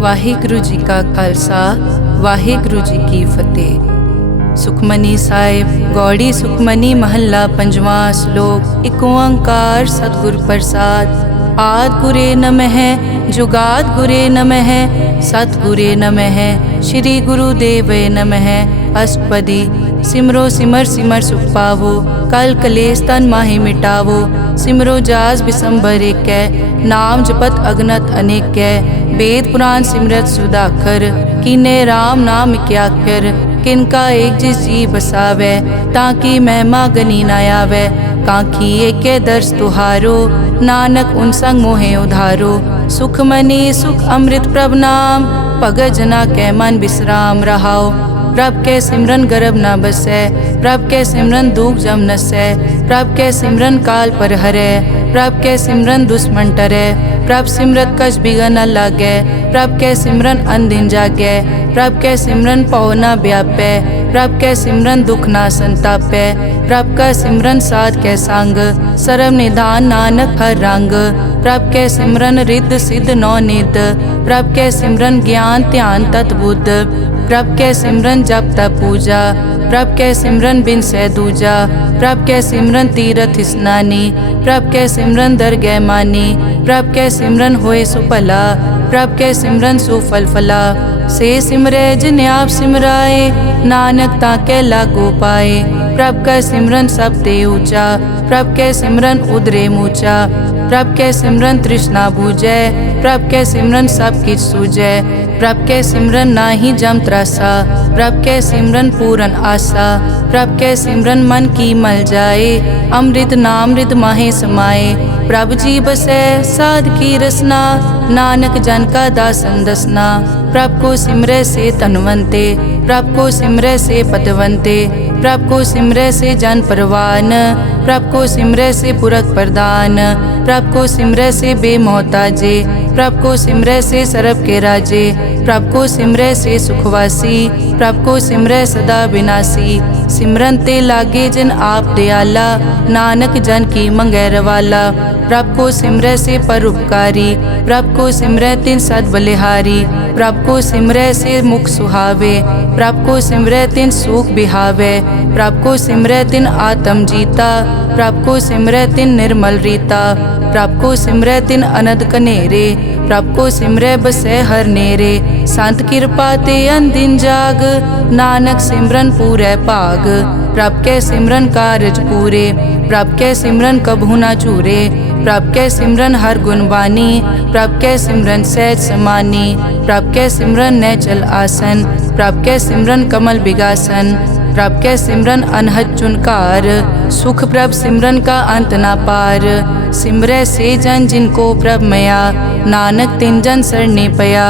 ਵਾਹਿਗੁਰੂ ਜੀ ਕਾ ਖਾਲਸਾ ਵਾਹਿਗੁਰੂ ਜੀ ਕੀ ਫਤਿਹ। ਸੁਖਮਨੀ ਸਾਹਿਬ ਗੌੜੀ ਸੁਖਮਨੀ ਮਹੱਲਾ ਪੰਜਵਾਂ ਸ਼ਲੋਕ। ਇੱਕ ਓੰਕਾਰ ਸਤਿਗੁਰ ਪ੍ਰਸਾਦ। ਆਦਿ ਗੁਰੇ ਨਮਹਿ ਜੁਗਾਦ ਗੁਰੇ ਨਮਹਿ ਸਤਿਗੁਰੇ ਨਮਹਿ ਸ਼੍ਰੀ ਗੁਰੂ ਦੇਵੇ ਨਮਹਿ। ਅਸ਼ਟਪਦੀ। सिमरो सिमर सिमर सुख पावो कल कलेश तन माहि मिटावो। सिमरो जास बिसंबर एक नाम जपत अगनत अनेक वेद पुराण सिमरत सुधाकर कीने राम नाम इक्याकर। किनका एक जिस जी बसावै ताकि महिमा गनी न आवै। कांखी एक दर्श तुहारो नानक उन संग मोहे उधारो। सुख मनी सुख अमृत प्रभ नाम भगत जना कै मन विश्राम रहाओ। प्रभ के सिमरन गर्भ न बसै प्रभ के सिमरन दुख जम नसै। प्रभ के सिमरन काल पर हरै प्रभ के सिमरन दुश्मन टरै। प्रभ सिमरत कछ बिगन न लागै प्रभ के सिमरन अनदिन जागै। प्रभ के सिमरन पौ न व्यापै प्रभ के सिमरन दुख न संतापै। प्रभ का सिमरन साध के संग सर्व निधान नानक हर रंग। प्रभ के सिमरन रिद्ध सिद्ध नौ निध प्रभ के सिमरन ज्ञान ध्यान तत् बुद्ध। प्रभ के सिमरन जप तप पूजा प्रभ के सिमरन बिन सै दूजा। प्रभ के सिमरन तीरथ स्नानी प्रभ के सिमरन दरगह मानी। प्रभ के सिमरन होए सुफला प्रभ के सिमरन सुफल फला। से सिमरै जिन आप सिमराए नानक ताके लागो पाए। प्रभ का सिमरन सब ते ऊंचा प्रभ के सिमरन उदरे मूचा। प्रभ के सिमरन तृष्णा बूझै प्रभ के सिमरन सब किछ सूझै। प्रभ के सिमरन नाही जम त्रासा प्रभ के सिमरन पूरन आसा। प्रभ के सिमरन मन की मल जाए अमृत नामृत माहे समाए। प्रभ जी बसै साध की रसना नानक जन का दासन दसना। प्रभ को सिमरै से तनवंते प्रभ को सिमरै से पतवंते। प्रभ को सिमरै से जन परवान प्रभ को सिमरै से पुरख प्रदान। प्रभ को सिमरै से बेमोहताजे प्रभ को सिमरै से सरब के राजे। प्रभ को सिमरै से सुखवासी प्रभ को सिमरै सदा विनाशी। सिमरन ते लागे जिन आप दयाला नानक जन की मंगै रवाला। प्रभ को सिमरै से परोपकारी प्रभ को सिमरै तिन सद बलिहारी। प्रभ को सिमरै से मुख सुहावे प्रभ को सिमरै तिन सुख बिहावे। प्रभ को सिमरै तिन आत्म जीता प्रभ को सिमरै तिन निर्मल रीता। प्रभ को सिमरै तिन अनद कनेरे प्रभ को सिमरै बसै हर नेरे। संत कृपा ते अनदिन जाग नानक सिमरन पूरै भाग। प्रभ के सिमरन कारज पूरे प्रभ के सिमरन कभू न चूरे। प्रभ के सिमरन हर गुण बानी प्रभ के सिमरन सहज समानी। प्रभ के सिमरन नैचल आसन प्रभ के सिमरन कमल बिगासन। प्रभ के सिमरन अनहद चुनकार सुख प्रभ सिमरन का अंत ना पार। सिमरै से जन जिनको प्रभ मया नानक तिन जन सरने पया।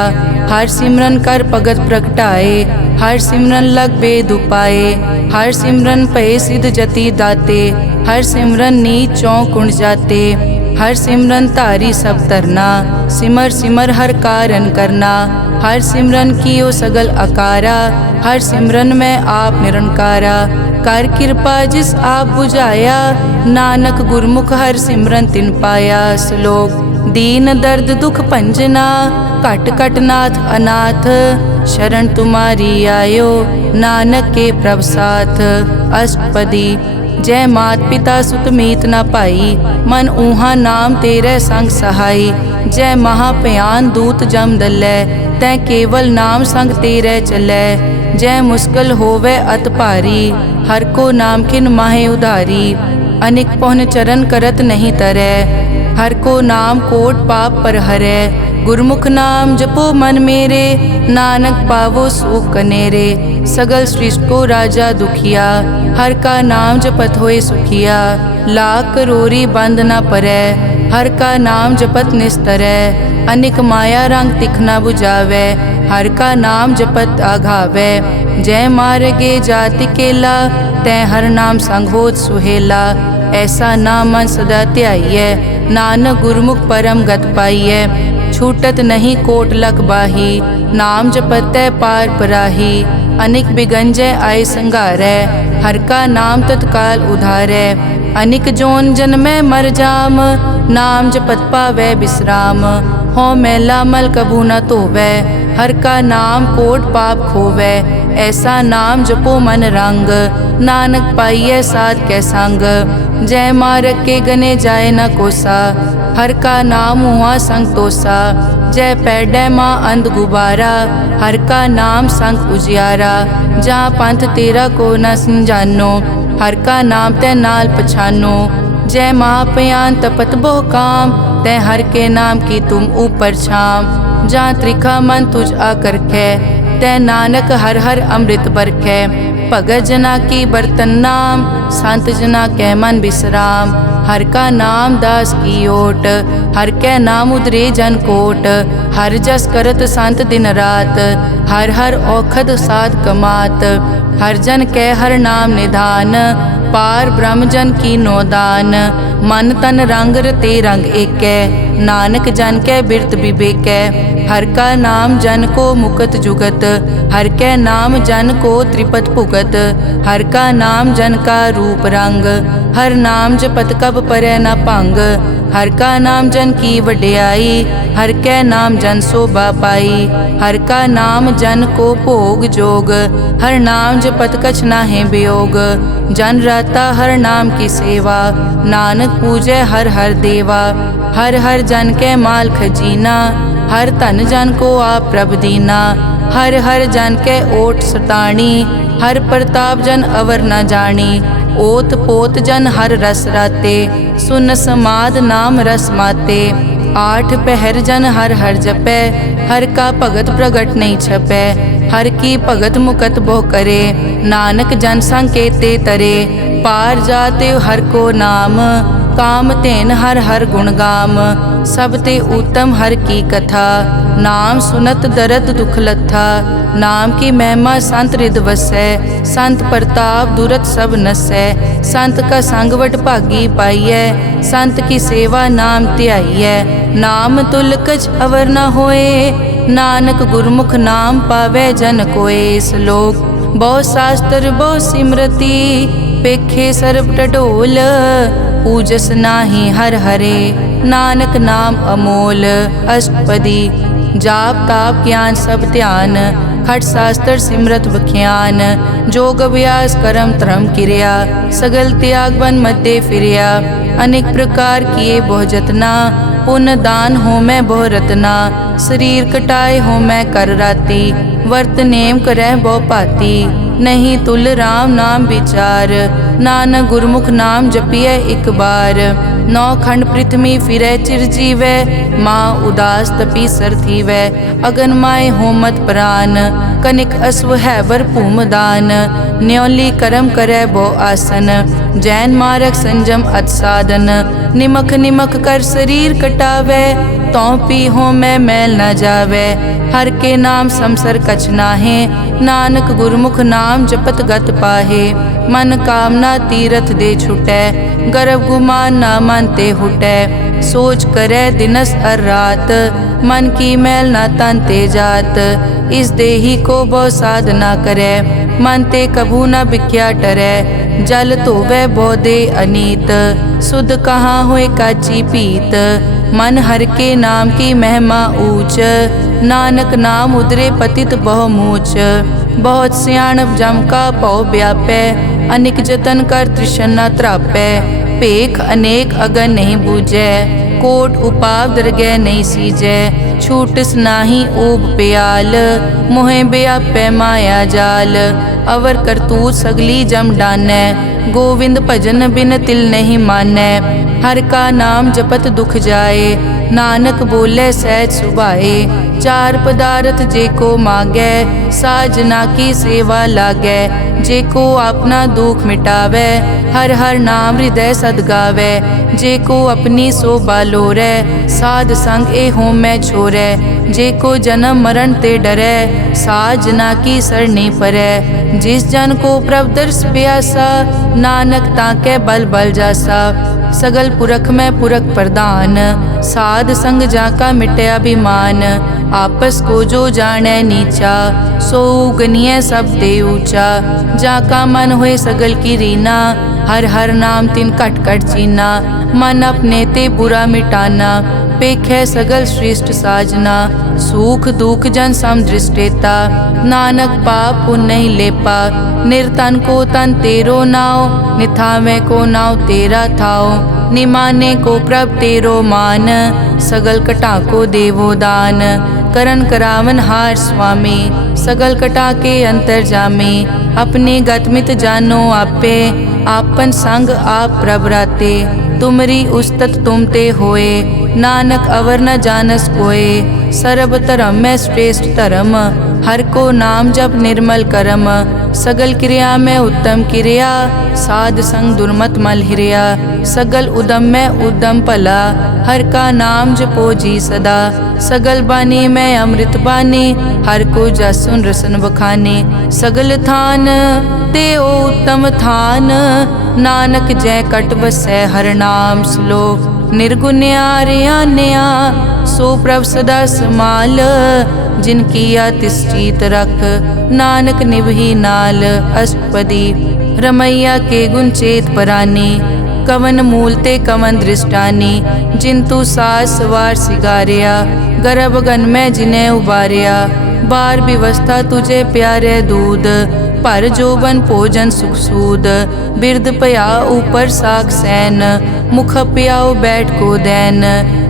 हर सिमरन कर भगत प्रगटाए हर सिमरन लग बेद उपाए। हर सिमरन पए सिद्ध जति दाते हर सिमरन नीच चौं कुंड जाते। हर सिमरन तारी सब तरना सिमर सिमर हर कारण करना। हर सिमरन कियो सगल अकारा हर सिमरन में आप निरंकारा। कर कृपा जिस आप बुझाया नानक गुरमुख हर सिमरन तिन पाया। श्लोक। दीन दर्द दुख भंजना घट घट नाथ अनाथ शरण तुम्हारी आयो नानक के प्रभ साथ। अष्टपदी। जय मात पिता सुत मीत न पाई मन ऊहा नाम तेरे संग सहाई। जय महाभयान दूत जम दलै तै केवल नाम संग तेरे चलै। जय मुश्किल होवे अत भारी हर को नाम किन माहे उधारी। अनिक पौन चरण करत नहीं तरै हर को नाम कोट पाप पर हरै। गुरमुख नाम जपो मन मेरे नानक पावो सुख कनेरे। सगल सृष्टि को राजा दुखिया हर का नाम जपत होए सुखिया। लाख करोरी बंद न परै हर का नाम जपत निस्तरै। अनिक माया रंग तिखना बुझावै हर का नाम जपत आघावै। जय मार्गे जाति केला तै हर नाम संग होत सुहेला। ऐसा नाम मन सदा ध्याइयै नानक गुरमुख परम गत पाइयै। छूटत नहीं कोट लख बाही नाम जपतै पार पराही। अनिक बिगंजय आय संघारै हर का नाम तत्काल उधारै। अनिक जोन जन्मै मर जाम नाम जपत पावै विश्राम। हो मैला मल कभू न धोवै। हर का नाम कोट पाप खोवै। ऐसा नाम जपो मन रंग, नानक पाइयै साध कै संग। जय मारक के गने जाए न कोसा, हर का नाम हुआ संग तोसा। जय पैडै माँ अंध गुबारा, हर का नाम संग उजियारा। जहाँ पंथ तेरा को न समझानो, हर का नाम तै नाल पछानो। जय महापयान तपत बहु काम, तै हर के नाम की तुम ऊपर छाम। जहाँ त्रिखा मन तुझ आकर कै, तै नानक हर हर अमृत बरखै। भगत जना की बर्तन नाम, संत जना कै मन विश्राम। हर का नाम दास की ओट, हर कै नाम उदरे जन कोट। हर जस करत संत दिन रात, हर हर औखद साध कमात। हर जन कै हर नाम निधान, पार ब्रह्म जन की नोदान। मन तन रंग रते रंग एकै, नानक जन कै बिरत विवेकै। हर का नाम जन को मुकत जुगत, हर कै नाम जन को त्रिपत भुगत। हर का नाम जन का रूप रंग, हर नाम जपत कब परै न भंग। हर का नाम जन की वड्याई, हर कै नाम जन शोभा पाई। हर का नाम जन को भोग जोग, हर नाम जपत कछ नाहि वियोग। जन राता हर नाम की सेवा, नानक पूजै हर हर देवा। हर हर जन कै माल खजीना, हर धन जन को आप प्रभ दीना। हर हर जन कै ओट सताणी, हर प्रताप जन अवर न जानी। ओत पोत जन हर रस राते, सुन समाद नाम रस माते। आठ पहर जन हर हर जपै, हर का भगत प्रगट नहीं छपै। हर की भगत मुकत बहु करे, नानक जन संकेते तरे। पार जाते हर को नाम, काम तेन हर हर गुण गाम। सब ते उत्तम हर की कथा, नाम सुनत दर्द दुख लथा। नाम की महिमा संत रिद वसै, संत प्रताप दुरत सब नसै। संत का संग वट भागी पाइयै, संत की सेवा नाम ध्याइयै। नाम तुल कछ अवर न होए, नानक गुरमुख नाम पावै जन कोय। श्लोक बहु शास्त्र बहु सिमरति, पेखे सर्ब टडोल। पूजस नाही हर हरे, नानक नाम अमोल। अष्टपदी जाप ताप ज्ञान सब ध्यान, खट शास्त्र सिमरत बख्यान। जोग अभ्यास करम धर्म क्रिया, सगल त्याग बन मध्य फिरिया। अनेक प्रकार किए बहु जतना, पुण्य दान हो मैं बहु रतना। शरीर कटाए हो मैं कर राती, वर्त नेम करह बहु पाती। नहीं तुल राम नाम विचार, नानक गुरमुख नाम जपिए एक बार। नौ खंड पृथ्वी फिरै चिर जीवै, माँ उदास तपी सर थीवै। अगन माय होमत प्राण, कनिक अश्व हैवर भूमदान। न्योली करम करै बहु आसन, जैन मारक संजम अत साधन। निमक निमक कर शरीर कटावै, तौ पी हो मैं मैल न जावै। हर के नाम समसर कछ नाहे, नानक गुरमुख नाम जपत गत पाहे। मन कामना तीरथ दे छुटै, गर्भ गुमान ना मन ते हुटै। सोच करै दिनस हर रात, मन की मैल ना तन ते जात। इस देही को बहु साधना करै, मन ते कभू न बिख्या टरै। जल धोवै बहु दे अनीत, सुध कहाँ होए काची पीत। मन हर के नाम की महिमा ऊंच, नानक नाम उदरे पतित बहु मूच। बहुत सियाणप जम का भौ व्यापै, अनिक जतन कर तृष्णा त्रापै। पेख अनेक अगन नहीं बूझै, कोट उपाव दरगह नहीं सीजै। छूटस नाही ऊब प्याल, मोहे व्यापै माया जाल। अवर करतूत सगली जम डानै, गोविंद भजन बिन तिल नहीं मानै। हर का नाम जपत दुख जाए, नानक बोले सहज सुभाए। चार पदार्थ जे को मांगै, साजना की सेवा लागै। जे को अपना दुख मिटावै, हर हर नाम हृदय सद गावै। जे को अपनी शोभा लोरै, साध संग ए हो मैं छोरै। जे को जन्म मरण ते डरै, साजना की सरनी परै। जिस जन को प्रभ दर्श प्यासा, नानक ताकै बल बल जासा। सगल पुरख में पुरख प्रधान, साध संग जाका मिटे अभिमान। आपस को जो जाने नीचा, सो गनिय सब दे ऊंचा। जाका मन होए सगल की रीना, हर हर नाम तिन कट कट चीना। मन अपने ते बुरा मिटाना, पेखै सगल श्रेष्ठ साजना, सुख दुख जन सम दृष्टेता, नानक पाप पुण्य नहीं लेपा, निर्तन को तन तेरो नाव, निथावे को नाव तेरा थाओ, निमाने को प्रभ तेरो मान, सगल कटा को देवो दान, करन करावन हार स्वामी, सगल कटा के अंतर जामे, अपने गतमित जानो आपे, आपन संग आप प्रभ राते, तुमरी उस्तत तुम ते होए, नानक अवर न जानस कोए, सर्ब धर्म में श्रेष्ठ धर्म, हर को नाम जप निर्मल करम, सगल क्रिया में उत्तम क्रिया, साध संग दुर्मत मल हिरिया, सगल उदम में उद्दम भला, हर का नाम जपो जी सदा, सगल बानी में अमृत बानी, हर को जस सुन रसन बखाने, सगल थान ते ओ उत्तम थान, नानक जय कट बसै हर नाम श्लोक, निर्गुण्या रियान्या सो प्रभ सदा समाल, जिन किया तिस चीत रख, नानक निभही नाल, अष्टपदी रमैया के गुण चेत परानी, कवन मूल ते कवन दृष्टानी, जिंतु सास वार सिगारिया, गर्भ गन में जिन्हें उबारिया, बार व्यवस्था तुझे प्यारे दूध, पर जोबन भोजन सुख सूद, बिरद पया ऊपर साख सैन, मुख प्याओ बैठ को दैन,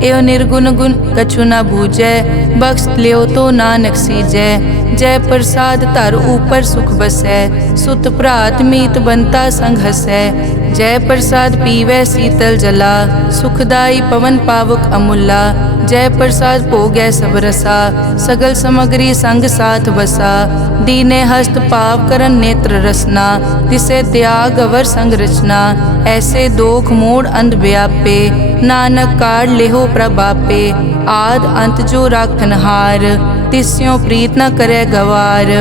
एव निर्गुण गुण कछु न बूझै, बख्श लियो तो नानक सीजै, जय प्रसाद धर ऊपर सुख बसै, सुत भ्रात मीत बनता संग हसै, जय प्रसाद पीवै शीतल जला, सुखदाई पवन पावक अमूला, जय प्रसाद भोगै सब रसा, सगल समग्री संग साथ बसा, दीने हस्त पाव करन नेत्र रसना, तिसे त्याग अवर संग रचना, ऐसे दोख मोड़ अंध व्यापे, नानक काढ़ लेहो प्रभापे, आद अंत जो राखन हार, तिस्यों प्रीत न करे गवार,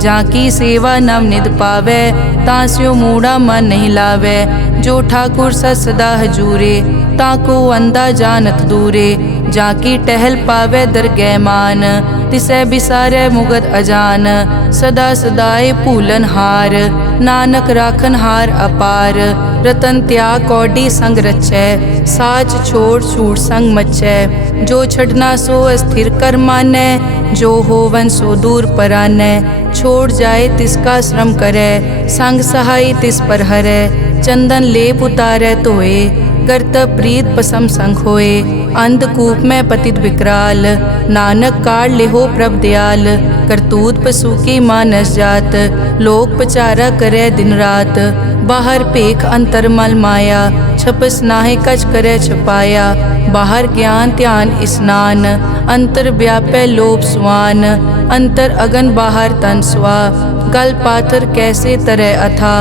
जाकी सेवा नव निध पावे, तास्यो मूढ़ा मन नहीं लावे, जो ठाकुर सदा हजूरे, ताको अंधा जानत दूरे, जाकी टहल पावे दरगह मान, तिसै बिसारे मुगत अजान, सदा सदाए भूलन हार, नानक राखन हार अपार, रतन त्याग कौडी संग रचै, साच छोड़ छूट संग मचै, जो छड़ना सो अस्थिर कर मानै, जो होवन सो दूर परानै, छोड़ जाए तिसका श्रम करे, संग सहाय तिस पर हरै, चंदन लेप उतारै धोए, करतब प्रीत पसम संग होए, अंधकूप में पतित विकराल, नानक काढ़ लेहो प्रभ दयाल, करतूत पशु की मानस जात, लोक पचारा करे दिन रात, बाहर पेख अंतर मल माया, छपस नाहे कच करे छपाया, बाहर ज्ञान ध्यान स्नान, अंतर व्यापै लोभ स्वान, अंतर अगन बाहर तन स्वा, गल पाथर कैसे तरह अथा,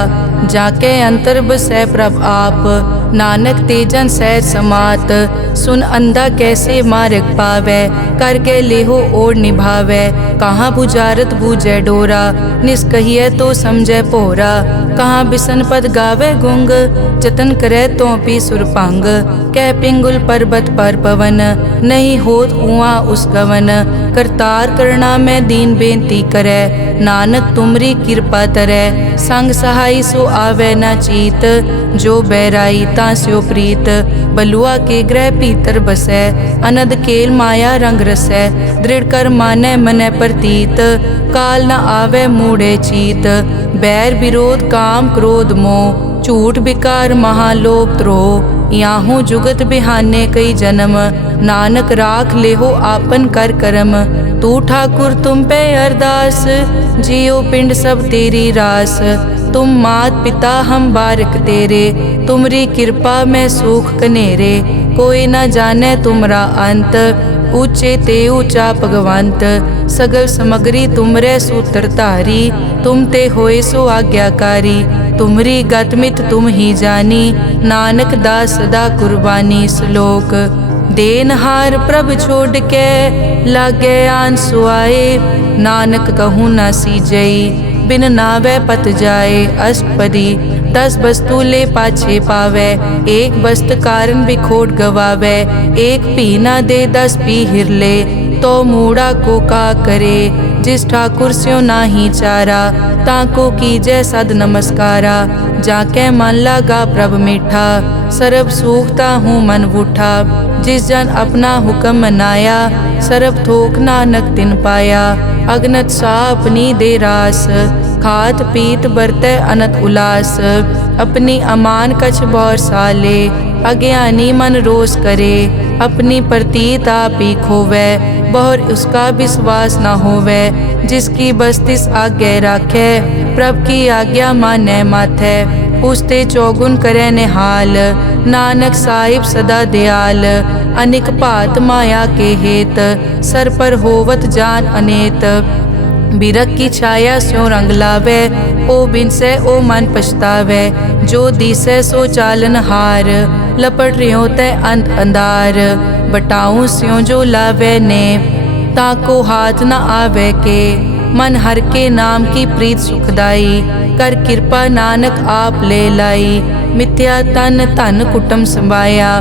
जाके अंतर बसै प्रभ आप, नानक तेजन सहज समात, सुन अंधा कैसे मार्ग पावै, करके लेहो ओर निभावै, कहाँ बुझारत बूझै डोरा, निष्कहिए तो समझै पोरा, कहाँ बिसन पद गावे गुंग, जतन करे तो पी सुरभंग, कह पिंगुल पर्वत पर पवन, नहीं होत कुआं उस गवन, करतार करना में दीन बेनती करे, नानक तुमरी कृपा तरै, संग सहाय सो आवे न चीत, जो बैराई तास्यो प्रीत, बलुआ के ग्रह भीतर बसै, अनद केल माया रंग रसै, दृढ़ कर मानै मनै प्रतीत, काल न आवे मूढ़े चीत, बैर विरोध काम क्रोध मोह, झूठ विकार महालोभ द्रोह, याहू जुगत बिहाने कई जन्म, नानक राख लेहो आपन कर करम, तू ठाकुर तुम पे अरदास, जियो पिंड सब तेरी रास, तुम मात पिता हम बारिक तेरे, तुमरी कृपा में सुख कनेरे, कोई न जाने तुमरा अंत, ऊंचे ते ऊंचा भगवंत, सगल समग्री तुमरे सूत्र धारी, तुम ते होए सो आज्ञाकारी, तुमरी गतमित तुम ही जानी, नानक दास सदा कुर्बानी। श्लोक देनहार प्रभ छोड़ के लागे आन सुआए, नानक कहूँ न सीजई बिन नावे पत जाए। अष्टपदी 10 वस्तु ले पाछे पावे, एक वस्त कारण भी खोट गवावे, एक पी ना दे 10 पी हिरले, तो मूढ़ा को का करे, जिस ठाकुर स्यो नाही चारा, ताको कीजै सद नमस्कारा। जाके मन लागा प्रभ मीठा, सरब सूखता हूँ मन बूठा। जिस जन अपना हुक्म मनाया, सरब थोक नानक तिन पाया। अगनत सा अपनी दे रास, खात पीत बरतै अनत उलास। अपनी अमान कछ बौर साले, अज्ञानी मन रोस करे। अपनी प्रतीत आप ही खोवै, बहुर उसका विश्वास न होवै। जिसकी बस्तिस आज्ञा राखै, प्रभ की आज्ञा मानै माथै। उसते चौगुन करे निहाल, नानक साहिब सदा दयाल। अनिक भात माया के हेत, सर पर होवत जान अनेत। बिरख की छाया स्यों रंग लावै, ओ बिनसै ओ मन पछतावै। जो दिसै सो चालन हार, लपट रियो तै अंत अंधार। बटाऊं स्यों जो लावै ने, ताको हाथ न आवे के। मन हर के नाम की प्रीत सुखदाई, कर कृपा नानक आप ले लाई। मिथ्या तन धन कुटुम संभाया,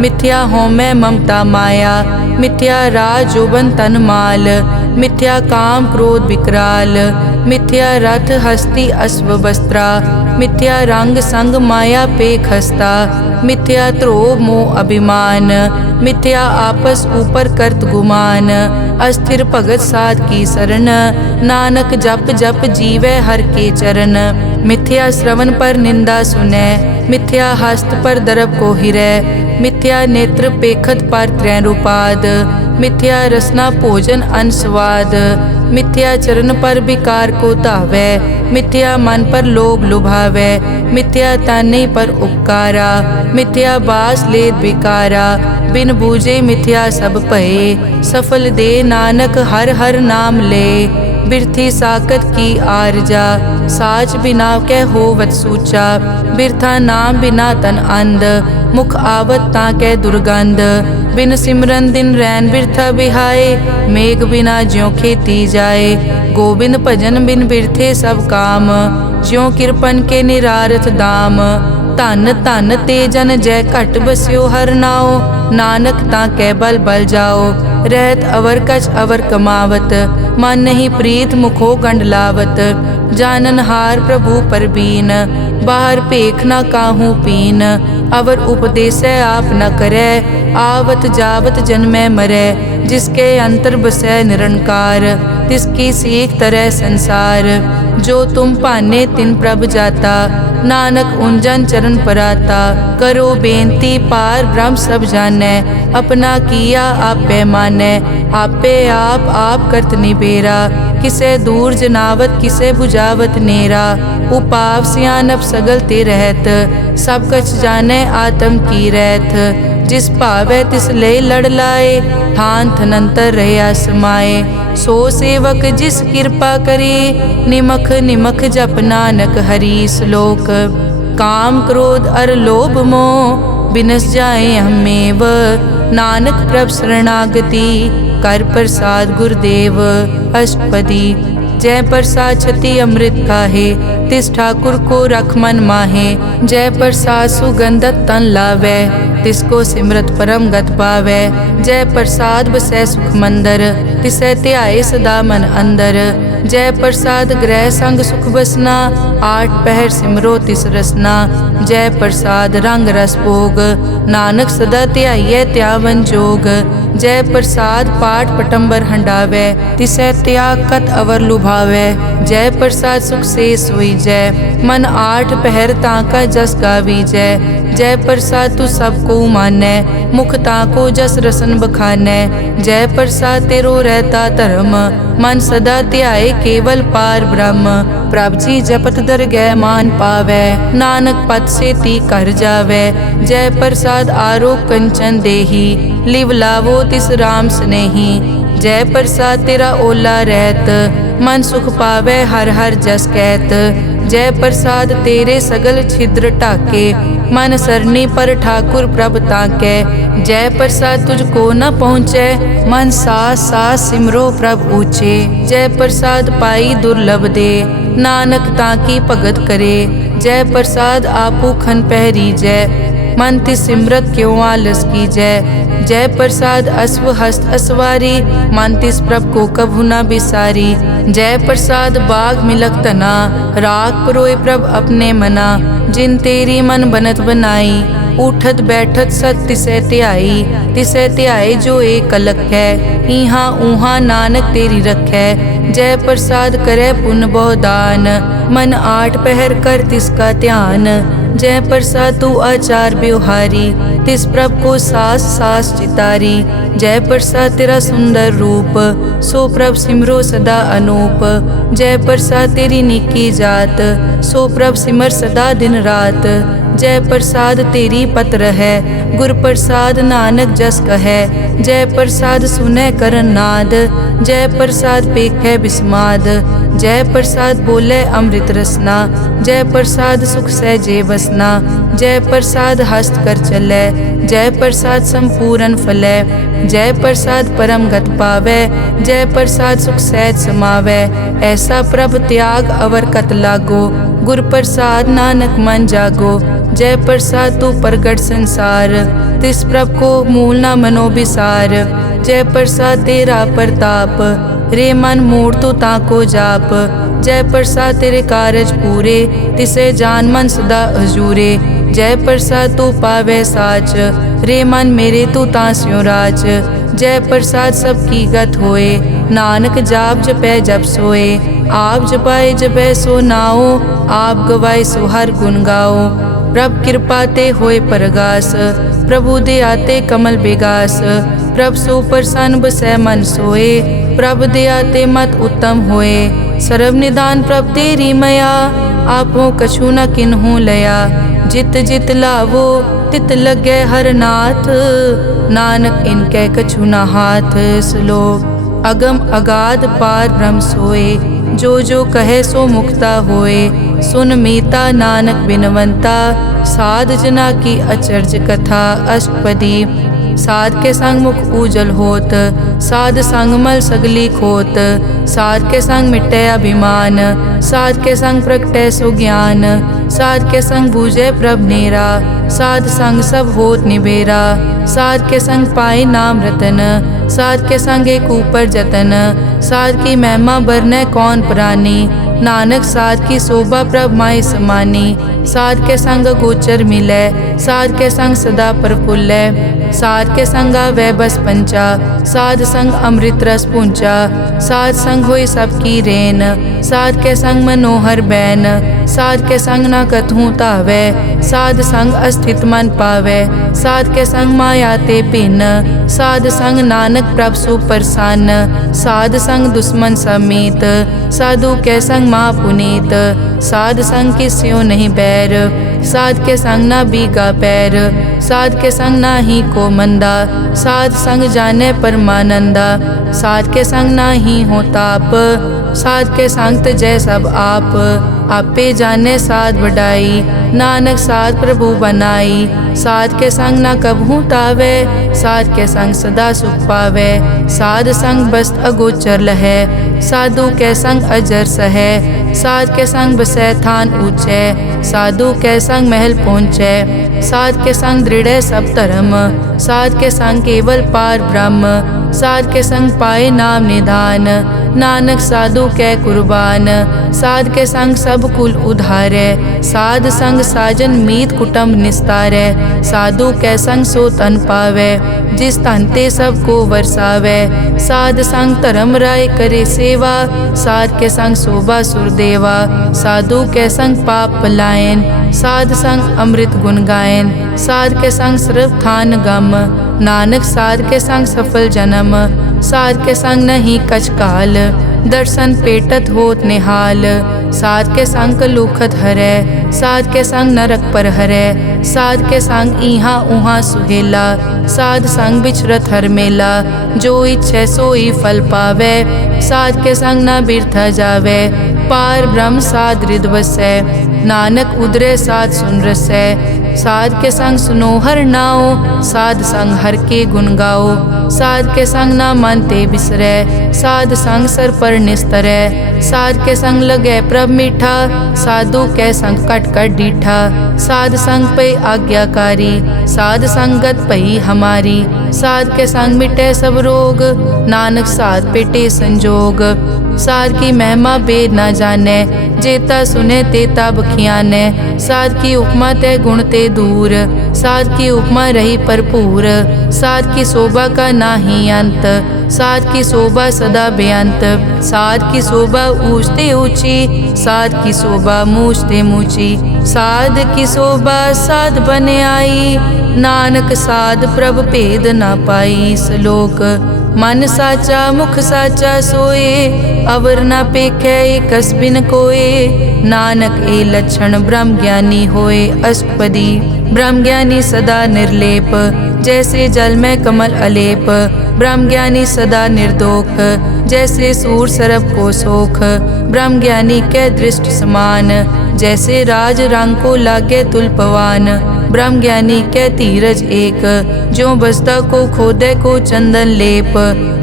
मिथ्या होमै ममता माया। मिथ्या राज जोबन तन माल, मिथ्या काम क्रोध विकराल। मिथ्या रथ हस्ती अश्व वस्त्रा, मिथ्या रंग संग माया पे खस्ता। मिथ्या ध्रोह मोह अभिमान, मिथ्या आपस ऊपर करत गुमान। अस्थिर भगत साध की शरण, नानक जप जप जीवै हर के चरण। मिथ्या श्रवण पर निंदा सुनै, मिथ्या हस्त पर दरब को हिरै। मिथ्या नेत्र पेखत पर त्रैन रूपाद, मिथ्या रसना भोजन अन स्वाद। मिथ्या चरण पर विकार को धावै, मिथ्या मन पर लोभ लुभावै। मिथ्या ताने पर उपकारा, मिथ्या बास लेत विकारा। बिन बूझे मिथ्या सब भये, सफल दे नानक हर हर नाम ले। बिरथी साकत की आरजा, साच बिना कै होवत सूचा। बिरथा नाम बिना तन अंध, मुख आवत ताकै दुर्गंध। बिन सिमरन दिन रैन बिरथा बिहाए, मेघ बिना ज्यों खेती जाए। गोबिंद भजन बिन बिरथे सब काम, ज्यों किरपन के निरारथ दाम। धन धन ते जन जय घट बस्यो हर नाओ, नानक ताकै बल बल जाओ। रहत अवर कछ अवर कमावत, मन नहीं प्रीत मुखो गंड लावत। जानन हार प्रभु परबीन, बाहर पेख न काहू पीन। अवर उपदेसै आप न करै, आवत जावत जन्मै मरै। जिसके अंतर बसै निरंकार, तिसकी सीख तरह संसार। जो तुम भाने तिन प्रभ जाता, नानक उंजन चरण पराता। करो बेनती पार ब्रह्म सब जानै, अपना किया आपे मानै। आपे आप करत निबेरा, किसे दूर जनावत किसे बुझावत नेरा। उपाव सियानप सगल ते रहत, सब कछ जानै आत्म की रहत। जिस भावै तिस ले लड़ लाए, थान थनंतर रहया समाए। सो सेवक जिस कृपा करे, निमख निमख जप नानक हरि श्लोक। काम क्रोध अर लोभ मोह, बिनस जाए हमेव। नानक प्रभ शरणागति, कर प्रसाद गुरुदेव। अष्टपदी। जय प्रसाद छति अमृत खाहे, तिस ठाकुर को रख मन माहे। जय प्रसाद सुगंधत तन लावै, तिसको सिमरत परम गत पावै। जय प्रसाद बसै सुख मंदर, तिसै ध्याए सदा मन अंदर। जय प्रसाद ग्रह संग सुख बसना, आठ पहर सिमरो तिस रसना। जय प्रसाद रंग रस भोग, नानक सदा ध्याइयै त्यावन जोग। जय प्रसाद पाठ पटंबर हंडावै, तिसै त्याग कत अवर लुभावै। जय प्रसाद सुख से सोई जय, मन आठ पहर ताका जस गावी जय। जय प्रसाद तू सबको मानै, मुख ताको जस रसन बखानै। जय प्रसाद तेरो रहता धर्म, मन सदा ध्याए केवल पार ब्रह्म। प्रभ जी जपत दरगह मान पावै, नानक पद से ती कर जावै। जय प्रसाद आरोग कंचन देही, लिव लावो तिस राम स्नेही। जय प्रसाद तेरा ओला रहत, मन सुख पावै हर हर जस कहत। जय प्रसाद तेरे सगल छिद्र ढाके, मन सरनी पर ठाकुर प्रभ ताकै। जय प्रसाद तुझको न पहुँचै, मन सास सास सिमरो प्रभ ऊँचे। जय प्रसाद पाई दुर्लभ दे, नानक ताकी भगत करे। जय प्रसाद आपू खन पहरी जय, मन तिस सिमरत क्यों आलस की जय। जय प्रसाद अश्व हस्त असवारी, मन तिस प्रभ को कभु न बिसारी। जय प्रसाद बाघ मिलक तना, राग परोए प्रभ अपने मना। जिन तेरी मन बनत बनाई, उठत बैठत सत तिसै ध्याई। तिसै ध्याए जो एक अलख है, इहाँ ऊहाँ नानक तेरी रखै। जय प्रसाद करे पुन बहुदान, मन आठ पहर कर तिसका ध्यान। जय प्रसाद तू आचार व्यवहारी, तिस प्रभ को सास सास चितारी। जय प्रसाद तेरा सुंदर रूप, सो प्रभ सिमरो सदा अनूप। जय प्रसाद तेरी निकी जात, सो प्रभ सिमर सदा दिन रात। जय प्रसाद तेरी पत्र है, गुर प्रसाद नानक जस कहे। जय प्रसाद सुनै करन नाद, जय प्रसाद पेखै बिस्माद। जय प्रसाद बोले अमृत रसना, जय प्रसाद सुख सहजे बसना। जय प्रसाद हस्त कर चलै, जय प्रसाद संपूर्ण फलै। जय प्रसाद परम गत पावै, जय प्रसाद सुख सहज समावै। ऐसा प्रभ त्याग अवर कत लागो, गुर प्रसाद नानक मन जागो। जय प्रसाद तू प्रगट संसार, तिस प्रभ को मूल न मनो बिसार। जय प्रसाद तेरा प्रताप, रे मन मूड तो ताको जाप। जय प्रसाद तेरे कारज पूरे, तिसे जान मन सदा हजूरे। जय प्रसाद तू पावे साच, रे मन मेरे तू तास्यों राच। जय प्रसाद सबकी गत होए, नानक जाप जपै जप सोए। आप जपाए जपै सो नाओ, आप गवाए सो हर गुण गाओ। प्रभ कृपा ते होए परगास, प्रभु दे आते कमल बेगास। प्रभ सो प्रसन्न बसै मन सोए, प्रभ दया ते मत उत्तम होए। सर्व निदान प्रभ तेरी मया, आपो कछु न किन्हु लया। जित जित लावो तित लगे हर नाथ, नानक इनके कछु न हाथ। श्लोक अगम अगाध पार ब्रह्म सोए, जो जो कहे सो मुक्ता होए। सुन मीता नानक बिनवंता, साध जना की अचर्ज कथा। अष्टपदी साध के संग मुख उजल होत, साध संग मल सगली खोत। साध के संग मिटै अभिमान, साध के संग प्रगटै सो ज्ञान। साध के संग बूझे प्रभ नेरा, साध संग सब होत निबेरा। साध के संग पाए नाम रतन, साध के संग एक ऊपर जतन। साध की महिमा बरनै कौन प्राणी, नानक साध की शोभा प्रभ माई समानी। साध के संग गोचर मिलै, साध के संग सदा प्रफुल्लै। साध के संग आवे बस पंचा, साध संग अमृत रस पूंचा। साध संग होई सबकी रेन, साध के संग मनोहर बैन। साध के संग न कथूं तावै, साध संग अस्थित मन पावै। साध के संग माया ते भिन्न, साध संग नानक प्रभ सुप्रसन्न। साध संग दुश्मन समीत, साधु के संग महापुनीत। साध संग किस्यों नहीं बैर, साध के संग ना बीगा पैर। साध के संग ना ही को मंदा, साध संग जाने परमानंदा। साध के संग ना ही हो ताप, साध के संग तजै सब आप। आपे जाने साध बढ़ाई, नानक साध प्रभु बनाई। साध के संग ना कबहू तावे, साध के संग सदा सुख पावे। साध संग बस्त अगोचर लहै, साधु के संग अजर सहै। साध के संग बसै थान ऊंचे, साधु के संग महल पहुँचै। साध के संग दृढ़ सब धर्म, साध के संग केवल पार ब्रह्म। साध के संग पाए नाम निधान, नानक साधु कै कुर्बान। साध के संग सब कुल उधारै, साध संग साजन मीत कुटुंब निस्तारै। साधु कै संग सो तन पावै, जिस तन ते सब को वरसावै। साध संग धर्म राय करे सेवा, साध के संग शोभा सुरदेवा। साधु के संग पाप पलायन, साध संग अमृत गुण गायन। साध के संग सर्व थान गम, नानक साध के संग सफल जन्म। साध के संग नहीं कछ काल, दर्शन पेटत होत निहाल। साध के संग लूखत हरै, साध के संग नरक पर हरै। साध के संग इहाँ उहाँ सुहेला, साध संग बिछरत हर मेला। जो इच्छै सोई फल पावै, साध के संग न बिरथा जावै। पार ब्रह्म साध हृद बसै, नानक उदरे साध सुन रसै। साध के संग सुनो हर नाओ, साध संग हर के गुण गाओ। साध के संग ना मन ते बिसरै, साध संग सर पर निस्तरै। साध के संग लगै प्रभ मीठा, साधु के संग कट कट डीठा। साध संग पे आज्ञाकारी, साध संगत पई हमारी। साध के संग मिटे सब रोग, नानक साध पेटे संजोग। साध की महिमा बेद न जाने, जेता सुने तेता बखियाने। साध की उपमा ते गुण ते दूर, साध की उपमा रही भरपूर। साध की शोभा का नाही अंत, साध की शोभा सदा बेअंत। साध की शोभा ऊंच ते ऊंची, साध की शोभा मूछ ते मूची। साध की शोभा साध बने आई, नानक साध प्रभ भेद ना पाई। श्लोक मन साचा मुख साचा सोए, अवर ना पेखै एकस बिन कोए। नानक ए लक्षण ब्रह्म ज्ञानी होए। अष्टपदी ब्रह्म ज्ञानी सदा निर्लेप, जैसे जल में कमल अलेप। ब्रह्म ज्ञानी सदा निर्दोख, जैसे सूर सरब को सोख। ब्रह्म ज्ञानी के दृष्ट समान, जैसे राज रंग को लागे तुलपवान। ब्रह्म ज्ञानी के धीरज एक, जो बसता को खोदे को चंदन लेप।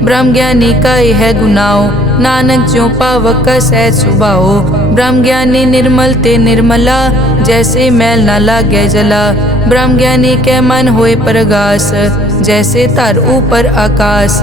ब्रह्म ज्ञानी का यह गुनाओ, नानक ज्यों पावक का सहज सुभाओ। ब्रह्म ज्ञानी निर्मल ते निर्मला, जैसे मैल न लागे जला। ब्रह्म ज्ञानी के मन होए प्रगास, जैसे धर ऊपर आकाश।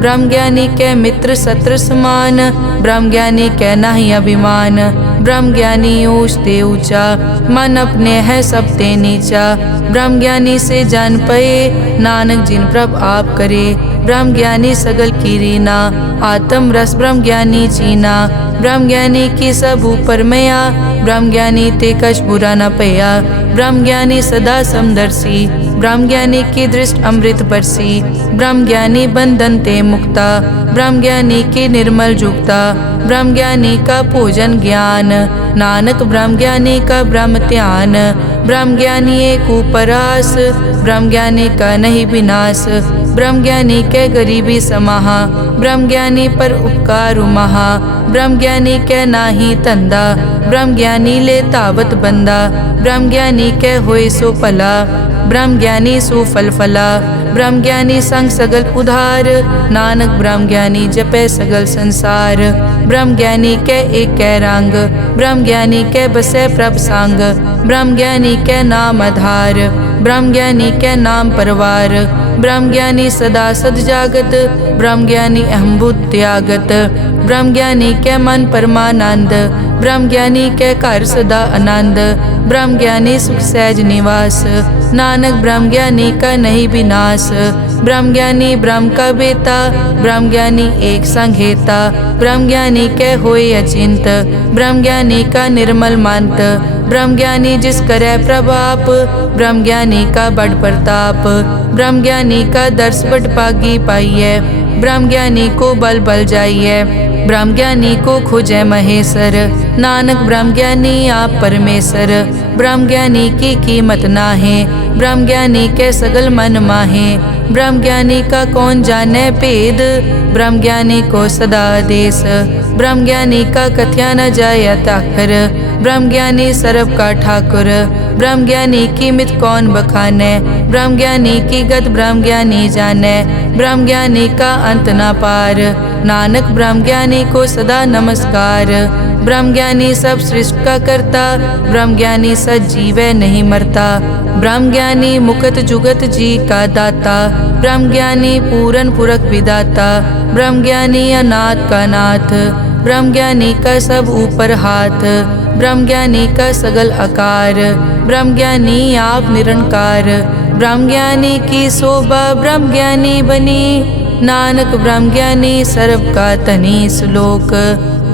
ब्रह्म ज्ञानी के मित्र शत्रु समान, ब्रह्म ज्ञानी के नाही अभिमान। ब्रह्म ज्ञानी ऊंच ते ऊंचा, मन अपने है सब ते नीचा। ब्रह्म ज्ञानी से जान पए, नानक जिन प्रभ आप करे। ब्रह्म ज्ञानी सगल की रीना, आत्म रस ब्रह्म ज्ञानी चीना। ब्रह्म ज्ञानी की सब ऊपर मया, ब्रह्म ज्ञानी ते कछ बुरा न पया। ब्रह्म ज्ञानी सदा समदर्शी, ब्रह्म ज्ञानी की दृष्ट अमृत बरसी। ब्रह्म ज्ञानी बंधन ते मुक्ता, ब्रह्म ज्ञानी की निर्मल जुक्ता। ब्रह्म ज्ञानी का पूजन ज्ञान, नानक ब्रह्म ज्ञानी का ब्रह्म ध्यान। ब्रह्म ज्ञानी एक उपरास, ब्रह्म ज्ञानी का नहीं विनाश। ब्रह्म ज्ञानी के गरीबी समाहा, ब्रह्म ज्ञानी पर उपकार महा। ब्रह्म ज्ञानी के नाही धंधा, ब्रह्म ज्ञानी ले तावत बंदा। ब्रह्म ज्ञानी के होए सो भला, ब्रह्म ज्ञानी सो फल फला। ब्रह्म ज्ञानी संग सगल उधार, नानक ब्रह्म ज्ञानी जपे सगल संसार। ब्रह्म ज्ञानी के एक कै रंग, ब्रह्म ज्ञानी के बसे प्रभ संग। ब्रह्म ज्ञानी के नाम आधार, ब्रह्म ज्ञानी के नाम परवार। ब्रह्म ज्ञानी सदा सद जागत, ब्रह्म ज्ञानी अहम बुद्धि त्यागत। ब्रह्म ज्ञानी के मन परमानंद, ब्रह्म ज्ञानी के घर सदा आनंद। ब्रह्म ज्ञानी सुख सहज निवास, नानक ब्रह्म ज्ञानी का नहीं विनाश। ब्रह्म ज्ञानी ब्रह्म का बेटा, ब्रह्म ज्ञानी एक संग हेता। ब्रह्म ज्ञानी के होए अचिंत, ब्रह्म ज्ञानी का निर्मल मंत। ब्रह्म ज्ञानी जिस करे प्रभाप, ब्रह्म ज्ञानी का बड़ प्रताप। ब्रह्म ज्ञानी का दर्श बड़ पागी पाइए, ब्रह्म ज्ञानी को बल बल जाइए। ब्रह्म ज्ञानी को खोजे महेश्वर, नानक ब्रह्म ज्ञानी आप परमेश्वर। ब्रह्म ज्ञानी की कीमत नाहे, ब्रह्म ज्ञानी के सगल मन माहे। ब्रह्म ज्ञानी का कौन जाने भेद, ब्रह्म ज्ञानी को सदा आदेश। ब्रह्म ज्ञानी का कथ्या न जाय ताकर, ब्रह्म ज्ञानी सर्व का ठाकुर। ब्रह्म ज्ञानी की मित कौन बखाने, ब्रह्म ज्ञानी की गत ब्रह्म ज्ञानी जाने। ब्रह्म ज्ञानी का अंत न पार, नानक ब्रह्म ज्ञानी को सदा नमस्कार। ब्रह्म ज्ञानी सब सृष्टि का करता, ब्रह्म ज्ञानी सजीवै नहीं मरता। ब्रह्म ज्ञानी मुकत जुगत जी का दाता, ब्रह्म ज्ञानी पूरन पुरख विदाता। ब्रह्म ज्ञानी अनाथ का नाथ, ब्रह्म ज्ञानी का सब ऊपर हाथ। ब्रह्म ज्ञानी का सगल आकार, ब्रह्म ज्ञानी आप निरंकार। ब्रह्म ज्ञानी की शोभा ब्रह्म ज्ञानी बनी, नानक ब्रह्म ज्ञानी सर्व का तनी। श्लोक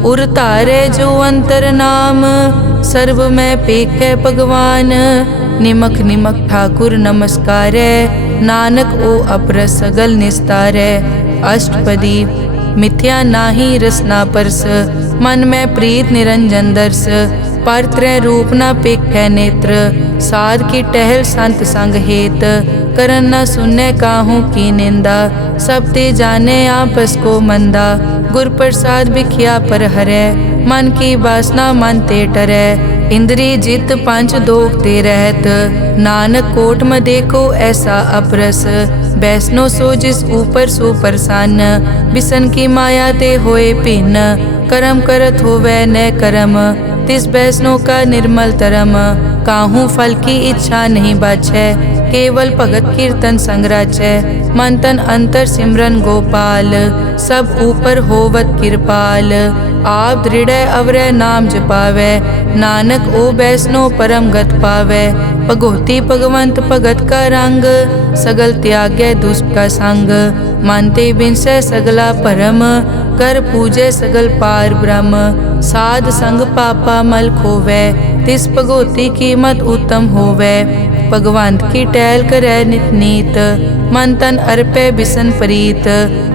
उर तारे जो अंतर नाम, सर्व में पेखे भगवान। निमक निमक ठाकुर नमस्कारे, नानक ओ अपर सगल निस्तारे। अष्टपदी मिथ्या नाही रसना परस, मन में प्रीत निरंजन दर्श। पर त्रय रूप न पेखे नेत्र, साध की टहल संत संग हेत। करन न सुने काहू की निंदा, सब ते जाने आपस को मंदा। गुर प्रसाद बिखिया पर हरे, मन की वासना मन ते टरे। इंद्री जित पंच दोख ते रहत, नानक कोट में देखो ऐसा अपरस। वैष्णो सो जिस ऊपर सो प्रसन्न, बिसन की माया ते होए भिन्न। कर्म करत होवे न कर्म, तिस वैष्णो का निर्मल तरम। काहू फल की इच्छा नहीं बाछै, केवल भगत कीर्तन संग राचै। मन तन अंतर सिमरन गोपाल, सब ऊपर होवत कृपाल। आप दृढ़ अवरै नाम जपावै, नानक ओ बैसनो परम गत पावै। भगोती भगवंत भगत का रंग, सगल त्यागै दुष्ट का संग। मानते बिनसै सगला परम, कर पूजै सगल पार ब्रह्म। साध संग पापा मल खोवै, तिस भगोती कीमत उत्तम होवै। भगवंत की टहल करै नित नीत, मन तन अर्पै बिसन प्रीत।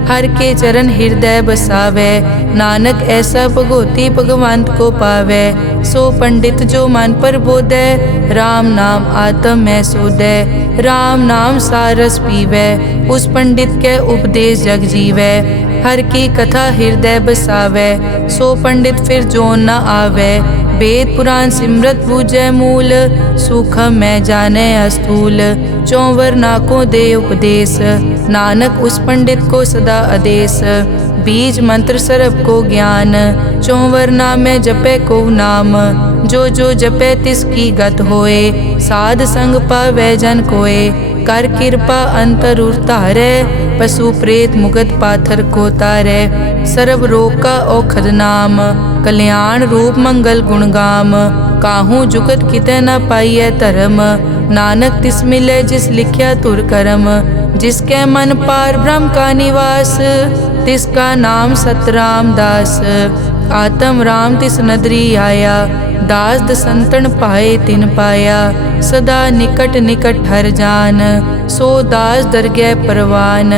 हर के चरण हृदय बसावै, नानक ऐसा भगोती भगवंत को पावै। सो पंडित जो मन पर बोधै, राम नाम आत्म में सोधै। राम नाम सारस पीवै, उस पंडित के उपदेश जग जीवै। हर की कथा हृदय बसावै, सो पंडित फिर जोन न आवै। वेद पुराण सिमरत बूझै मूल, सूखम मैं जाने अस्थूल। चौवर नाकों दे उपदेश, नानक उस पंडित को सदा आदेश। बीज मंत्र सरब को ज्ञान, चौवर नामै जपै को नाम। जो जो जपै तिसकी गत होए, साध संग पावै जन कोए। कर कृपा अंतर उतारै, पशु प्रेत मुगत पाथर को तारै। सर्व रोग का औखद नाम, कल्याण रूप मंगल गुणगाम। काहू जुगत कितै न पाइयै धर्म, नानक तिस मिलै जिस लिख्या तुर करम। जिसके मन पार ब्रह्म का निवास, तिसका नाम सतराम दास। आत्म राम तिस नदरी आया, दास दसंतन पाए तिन पाया। सदा निकट निकट हर जान, सो दास दरगह परवान।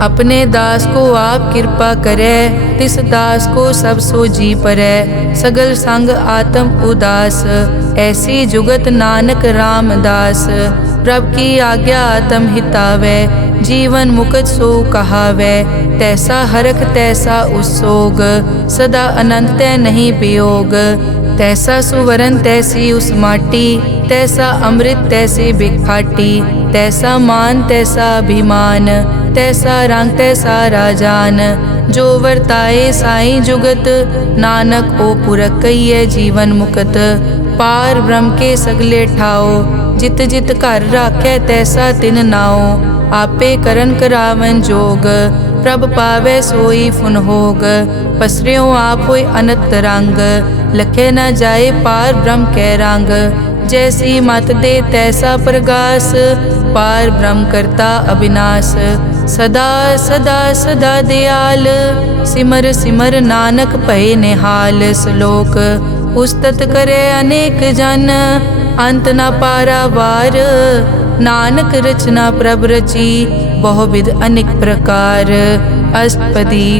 अपने दास को आप कृपा करे, तिस दास को सब सो जी परै। सगल संग आत्म उदास, ऐसी जुगत नानक रामदास। प्रभ की आज्ञा आत्म हितावै, जीवन मुकत सो कहावै। तैसा हरख तैसा उसोग, सदा अनंत तै नहीं वियोग। तैसा सुवरन तैसी उस माटी, तैसा अमृत तैसे बिखाटी। तैसा मान तैसा अभिमान, तैसा रंग तैसा राजान। जो वर्ताए साई जुगत, नानक ओ पुरख कहिए जीवन मुकत। पार ब्रह्म के सगले ठाओ, जित जित घर राखै तैसा तिन नाओ। आपे करन करावन जोग, प्रभ पावै सोई फुन होग। पसरियो आप होय अनंत रंग, लखे न जाए पार ब्रह्म कै रंग। जैसी मत दे तैसा प्रगास, पार ब्रह्म करता अविनाश। सदा सदा सदा दयाल, सिमर सिमर नानक भय निहाल। श्लोक उस्तत करे अनेक जन, अंत न पारावार। नानक रचना प्रभ रची, बहुविध अनेक प्रकार। अष्टपदी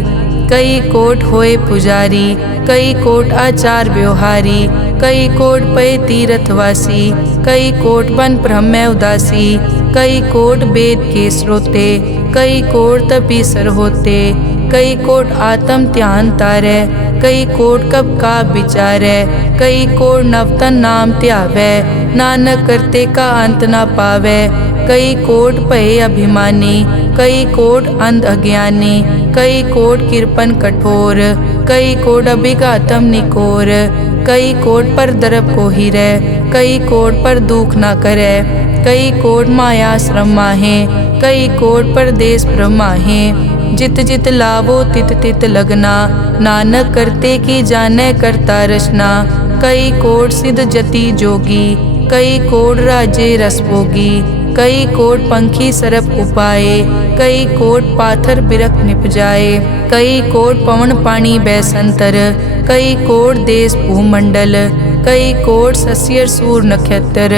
कई कोट होए पुजारी, कई कोट आचार व्यवहारी। कई कोट पय तीर्थवासी, कई कोट बन ब्रह्म उदासी। कई कोट वेद के स्रोते, कई कोट तपीसर होते। कई कोट आत्म ध्यान तारै, कई कोट कब का विचारै। कई कोट नवतन नाम ध्यावै, नानक करते का अंत न पावै। कई कोट भय अभिमानी, कई कोट अंध अज्ञानी। कई कोट कृपन कठोर, कई कोट अभिघातम निकोर। कई कोट पर दरब को हिरै, कई कोट पर दुख न करै। कई कोट माया श्रम माहे, कई कोट परदेश ब्रह्माहे। जित जित लावो तित तित लगना, नानक करते की जानै करता रचना। कई कोट सिद्ध जति जोगी, कई कोट राजे रस भोगी। कई कोट पंखी सरप उपाए, कई कोट पाथर बिरक निपजाए। कई कोट पवन पानी बैसंतर, कई कोट देश भूमंडल। कई कोट सस्यर सूर नक्षत्र,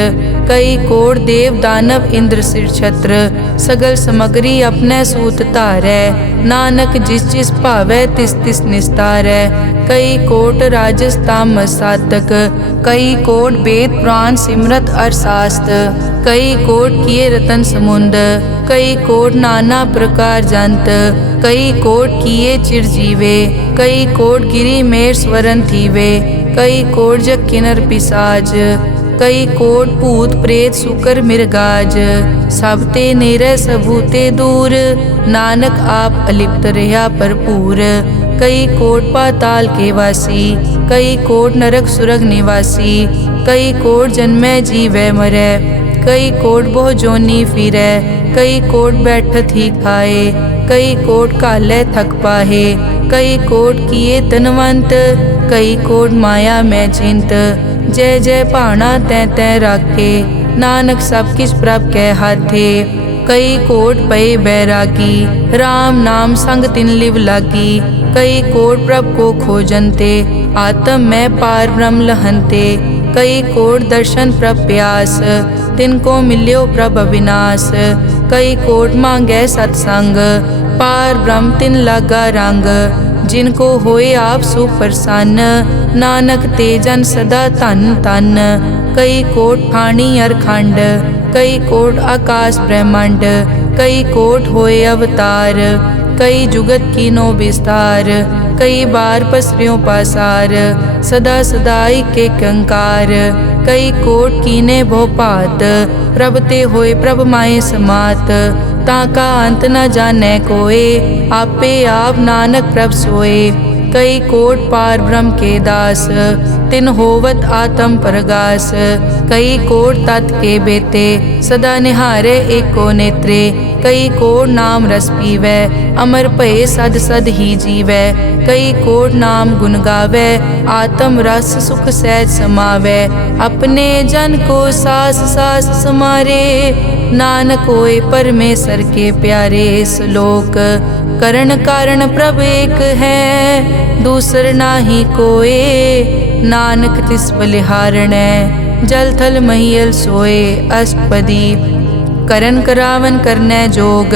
कई कोट देव दानव इंद्र सिर छत्र। सगल समग्री अपने सूत धारै, नानक जिस जिस भावै तिस तिस निस्तारै। कई कोट राजस तामस सातक, कई कोट वेद पुराण सिमरत अरशास्त्र। कई कोट किए रतन समुंद, कई कोट नाना प्रकार जंत। कई कोट किए चिरजीवे, कई कोट गिरी मेर स्वरन थीवे। कई कोट जग किन्नर पिसाज, कई कोट भूत प्रेत सुकर मिर्गाज। सब ते नेरै सबूते दूर, नानक आप अलिप्त रहा भरपूर। कई कोट पाताल के वासी, कई कोट नरक सुरग निवासी। कई कोट जन्मै जीवै मरै, कई कोट बहु जोनी फिरै, कई कोट बैठत ही खाए, कई कोट काले थक पाहे, कई कोट किए तनवंत, कई कोट माया में चिंत। जय जय भाना तै तै राखे, नानक सब किछ प्रभ कै हाथे। कई कोट पए बैरागी, राम नाम संग तिन लिव लागी। कई कोट प्रभ को खोजनते, आत्म में पार ब्रह्म लहनते। कई कोट दर्शन प्रभ प्यास, तिनको मिल्यो प्रभ अविनाश। कई कोट मांगै सतसंग, पार ब्रह्म तिन लागा रंग। जिनको होए आप सुप्रसन्न, नानक ते जन सदा धन धन। कई कोट ठाणी अरखंड, कई कोट आकाश ब्रह्मांड। कई कोट होए अवतार, कई जुगत कीनो विस्तार। कई बार पसरियों पासार, सदा सदाई के कंकार। कई कोट कीने भोपात, प्रभ ते होए प्रभ माए समात। ताका अंत न जाने कोए, आपे आप नानक प्रभ सोए। कई कोट पार ब्रह्म के दास, तिन होवत आत्म परगास। कई कोट तत् के बेते, सदा निहारे एको नेत्रे। कई कोट नाम रस पीवै, अमर भये सद सद ही जीवै। कई कोट नाम गुण गावै, आत्म रस सुख सहज समावै। अपने जन को सास सास समारे, नानक होए परमेश्वर के प्यारे। श्लोक करण कारण प्रभ एक है, दूसर नाही कोए। नानक तिस बलिहारणै, जल थल महियल सोए। अष्टपदी करन करावन करनै जोग,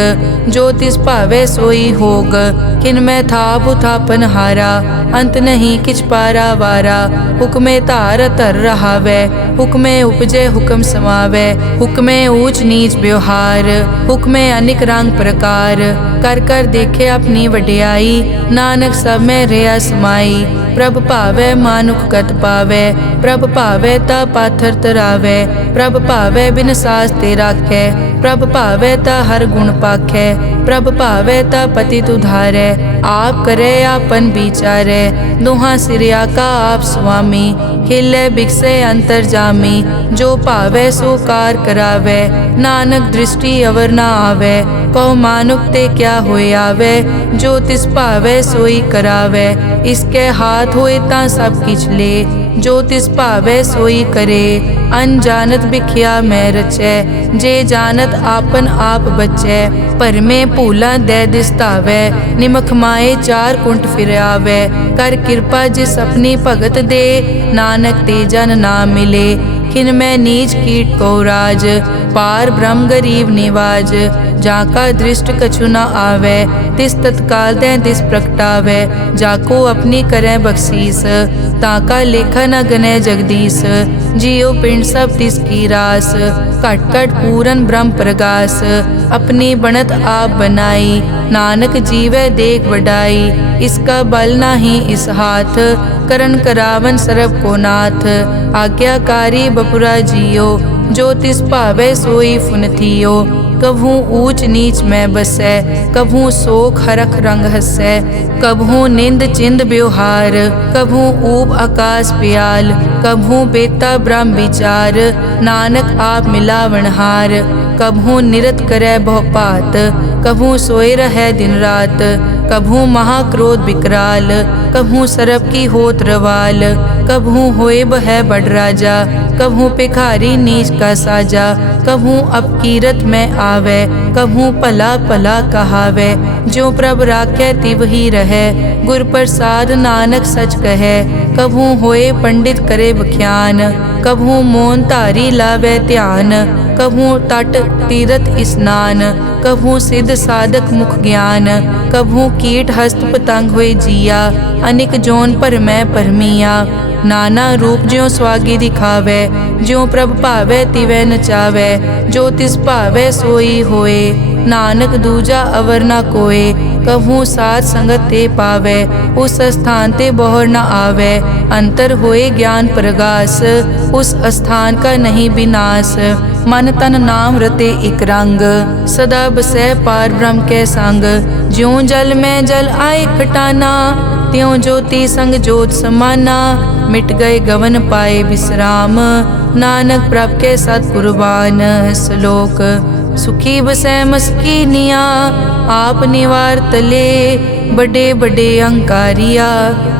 जो तिस भावै सोई होग। किन में था बुथापन हारा, अंत नहीं किछ पारा वारा। हुक्मे धार धर रहावै, हुक्मे उपजे हुक्म समावै। हुक्मे ऊंच नीच व्यवहार, हुक्मे अनिक रंग प्रकार। कर कर देखे अपनी वड्याई, नानक सब में रहा समाई। प्रभ भावै मानुख गत पावै, प्रभ भावै ता पाथर तरावै। प्रभ भावै बिन सास ते राखै, प्रभ भावै ता हर गुण पाखै। प्रभ भावै ता पतित उधारै, आप करे आपन विचारै। दोहां सिरिया का आप स्वामी, खिलै बिकसै अंतर जामी। जो भावै सो कार करावै, नानक दृष्टि अवर न आवै। कहो मानुक ते क्या होए आवे, जो तिस भावै सोई करावै। इसके हाथ होए तां सब किछ ले, जो तिस भावै सोई करे। अनजानत बिख्या मैं रचै, जे जानत आपन आप बचै। भरमे भूला दै दिसतावै, निमख माए चार कुंट फिर आवै। कर कृपा जिस अपनी भगत दे, नानक ते जन ना मिले। खिन मैं नीच कीट को राज, पार ब्रह्म गरीब निवाज। जाका दृष्ट कछु न आवे, तिस तत्काल तै तिस प्रगटावै। जाको अपनी करै बख्शीस, ताका लेखा न गनै जगदीश। जियो पिंड सब तिस की रास, घट घट पूरन ब्रह्म प्रगास। अपनी बनत आप बनाई, नानक जीवै देख वडाई। इसका बल नाही इस हाथ, करन करावन सरब को नाथ। आज्ञाकारी बपुरा जियो, जो तिस भावै सोई फुन थियो। कभू ऊंच नीच में बसै, कभू शोक हरख रंग हसै। कभू निंद चिंद व्यवहार, कभू ऊब आकाश प्याल। कभू बेता ब्रह्म विचार, नानक आप मिलावनहार। कभू निरत करै बहुपात, कभू सोए रहै दिन रात। कभू महाक्रोध विकराल, कभू सरब की होत रवाल। कभू होए बह बड़ राजा, कभू भिखारी नीच का साजा। कभू अपकीरत में आवे, कभू भला भला कहावे। जो प्रभ राखै तिव ही रहै, गुर प्रसाद नानक सच कहै। कभू होए पंडित करे बख्यान, कभू मौन धारी लावे ध्यान। कभू तट तीरथ स्नान, कभू सिद्ध साधक मुख ज्ञान। कभू कीट हस्त पतंग होए जिया, अनिक जोन पर मैं परमिया। नाना रूप ज्यों स्वागी दिखावे, ज्यों प्रभ भावै तिवै नचावै। जो तिस भावै सोई होए, नानक दूजा अवर न कोए। कभू साथ संगत ते पावै, उस स्थान ते बोहर न आवे। अंतर होए ज्ञान प्रगास, उस स्थान का नहीं विनाश। मन तन नाम रते एक रंग, सदा बसै पार ब्रह्म के संग। ज्यों जल में जल आए खटाना, त्यों ज्योति संग जोत समाना, मिट गए गवन पाए विश्राम। नानक प्रभ के सतकुर्बान श्लोक। सुखी बसै मस्कीनिया, आप निवार तले, बड़े बड़े अहंकारिया,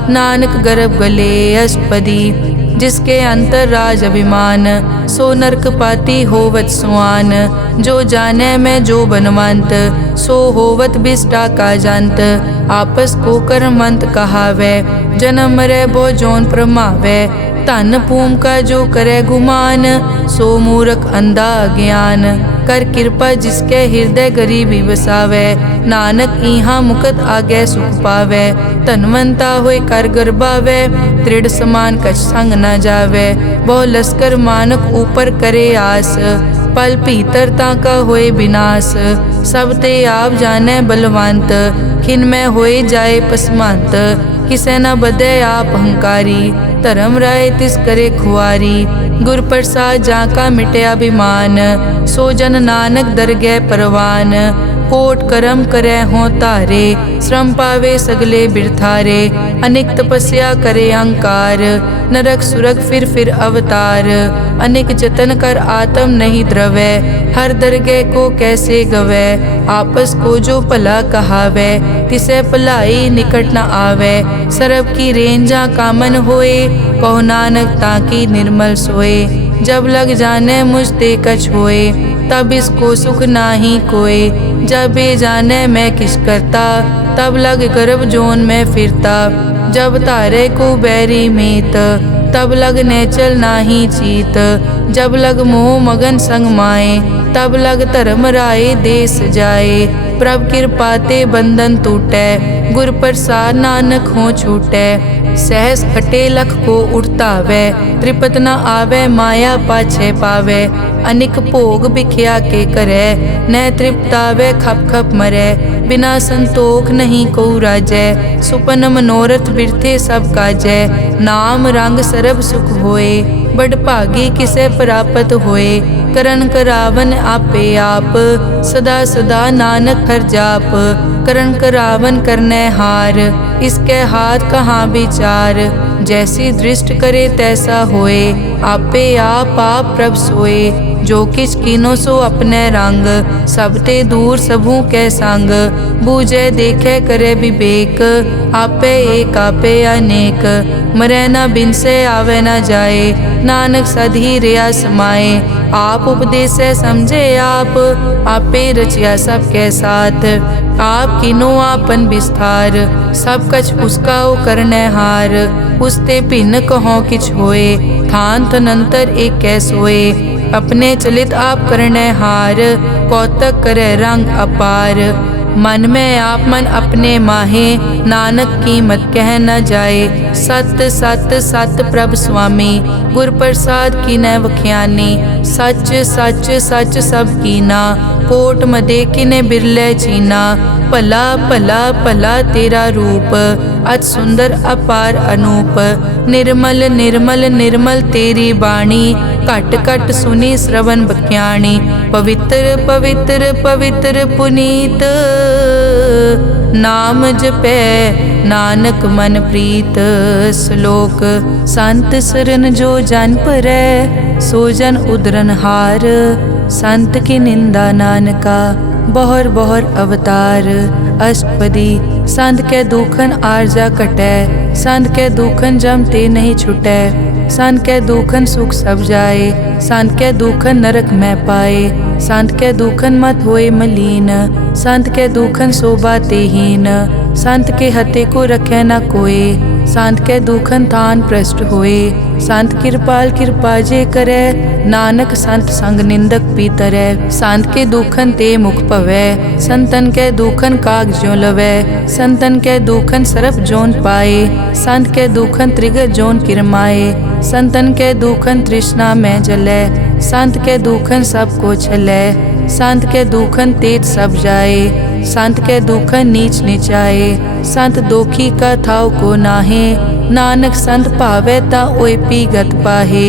नानक गर्भ गले अष्टपदी। जिसके अंतर राज अभिमान, सो नरक पाती होवत सुआन। जो जाने मैं जो बनवंत, सो होवत बिष्टा का जंत। आपस को कर्मंत कहावै, जन्म मरै बो जोन प्रमावै। धन भूम का जो करे गुमान, सो मूर्ख अंधा ज्ञान। कर कृपा जिसके हृदय गरीबी बसावै, नानक इहाँ मुकत आगे सुख पावै। धनवंता होए कर गर्भावै, दृढ़ समान कछ संग न जावै। बहु लश्कर मानक ऊपर करे आस, पल भीतर ताका होए विनाश। सब ते आप जाने बलवंत, खिन में होए जाए पसमंत। किसे न बदे आप अहंकारी, धर्म राय तिस करे खुआरी। गुर प्रसाद जाका मिटे अभिमान, सो जन नानक दरगह परवान। कोट करम करे हों तारे, श्रम पावे सगले बिरथारे। अनेक तपस्या करे अहंकार, नरक सुरग फिर अवतार। अनेक जतन कर आत्म नहीं द्रवै, हर दरगह को कैसे गवै। आपस को जो भला कहावै, तिसे भलाई निकट न आवे। सरब की रेंजा कामन होए, कहो नानक ताकी निर्मल सोए। जब लग जाने मुझ ते कछ होए, तब इसको सुख नाही कोय। जब ये जाने मैं किस करता, तब लग गर्भ जोन में फिरता। जब तारे को बैरी मीत, तब लग नेचल नाही चीत। जब लग मोह मगन संग माए, तब लग धर्म राय देश जाए। प्रभ कृपाते बंधन टूटै, गुर प्रसाद नानक हो छूटै। सहस हटे लख को उठतावै, त्रिपत न आवे माया पाछे पावे। अनिक भोग बिख्या के करे, न तृप्तावे खप खप मरै। बिना संतोख नहीं को राजै, सुपन मनोरथ बिरथे सब काजै। नाम रंग सरब सुख होए, बड़ भागी किसे प्राप्त होए। करन करावन आपे आप, सदा सदा नानक हर जाप। करन करावन करने हार, इसके हाथ कहाँ विचार। जैसी दृष्ट करे तैसा होए, आपे आप प्रभ सोए। जो किछ कीनो सो अपने रंग, सब ते दूर सबू के संग। बूझे देखे करे विवेक, आपे एक आपे अनेक। मरै न बिन से आवे न जाए, नानक सधी रिया समाए। आप उपदेश समझे आप, आपे रचिया सबके साथ। आप किनो आपन विस्तार, सब कछ उसका ओ करने हार। उसते भिन्न कहो किछ होए, थान तनंतर एक कैस होए। अपने चलित आप करने हार, कौतक करे रंग अपार। मन में आप मन अपने माहे, नानक कीमत कह न जाए। सत सत सत प्रभ स्वामी, गुर प्रसाद की न वख्यानी। सच सच सच सब कीना, कोट मदे किने बिरले चीना। भला भला भला तेरा रूप, अति सुंदर अपार अनूप। निर्मल निर्मल निर्मल तेरी बाणी, घट घट सुनी श्रवण बख्याणी। पवित्र पवित्र पवित्र पुनीत, नाम जपै नानक मन प्रीत। श्लोक। संत सरन जो जन परै, सो जन उदरन हार। संत की निंदा नानका, बहुर बहुर अवतार। अष्टपदी। संत के दुखन आरजा कटै, संत के दुखन जम ते नहीं छुटै। संत के दुखन सुख सब जाए, संत के दुखन नरक में पाए। संत के दुखन मत होए मलीन, संत के दुखन शोभा तेहीन। संत के हते को रखे न कोय, संत के दुखन थान प्रष्ट होए। संत कृपाल कृपा जे करे, नानक संत संग निंदक पीतरै। संत के दुखन ते मुख पवै, संतन के दुखन काग ज्यों लवै। संतन के दुखन सरप जोन पाए, संत के दुखन त्रिगत जोन किरमाए। संतन के दुखन तृष्णा में जलै, संत के दुखन सब को छलै। संत के दुखन तेज सब जाए, संत के दुखन नीच नीचाए। संत दोखी का थाव को नाहे, नानक संत भावे ता ओय पीगत पाहे।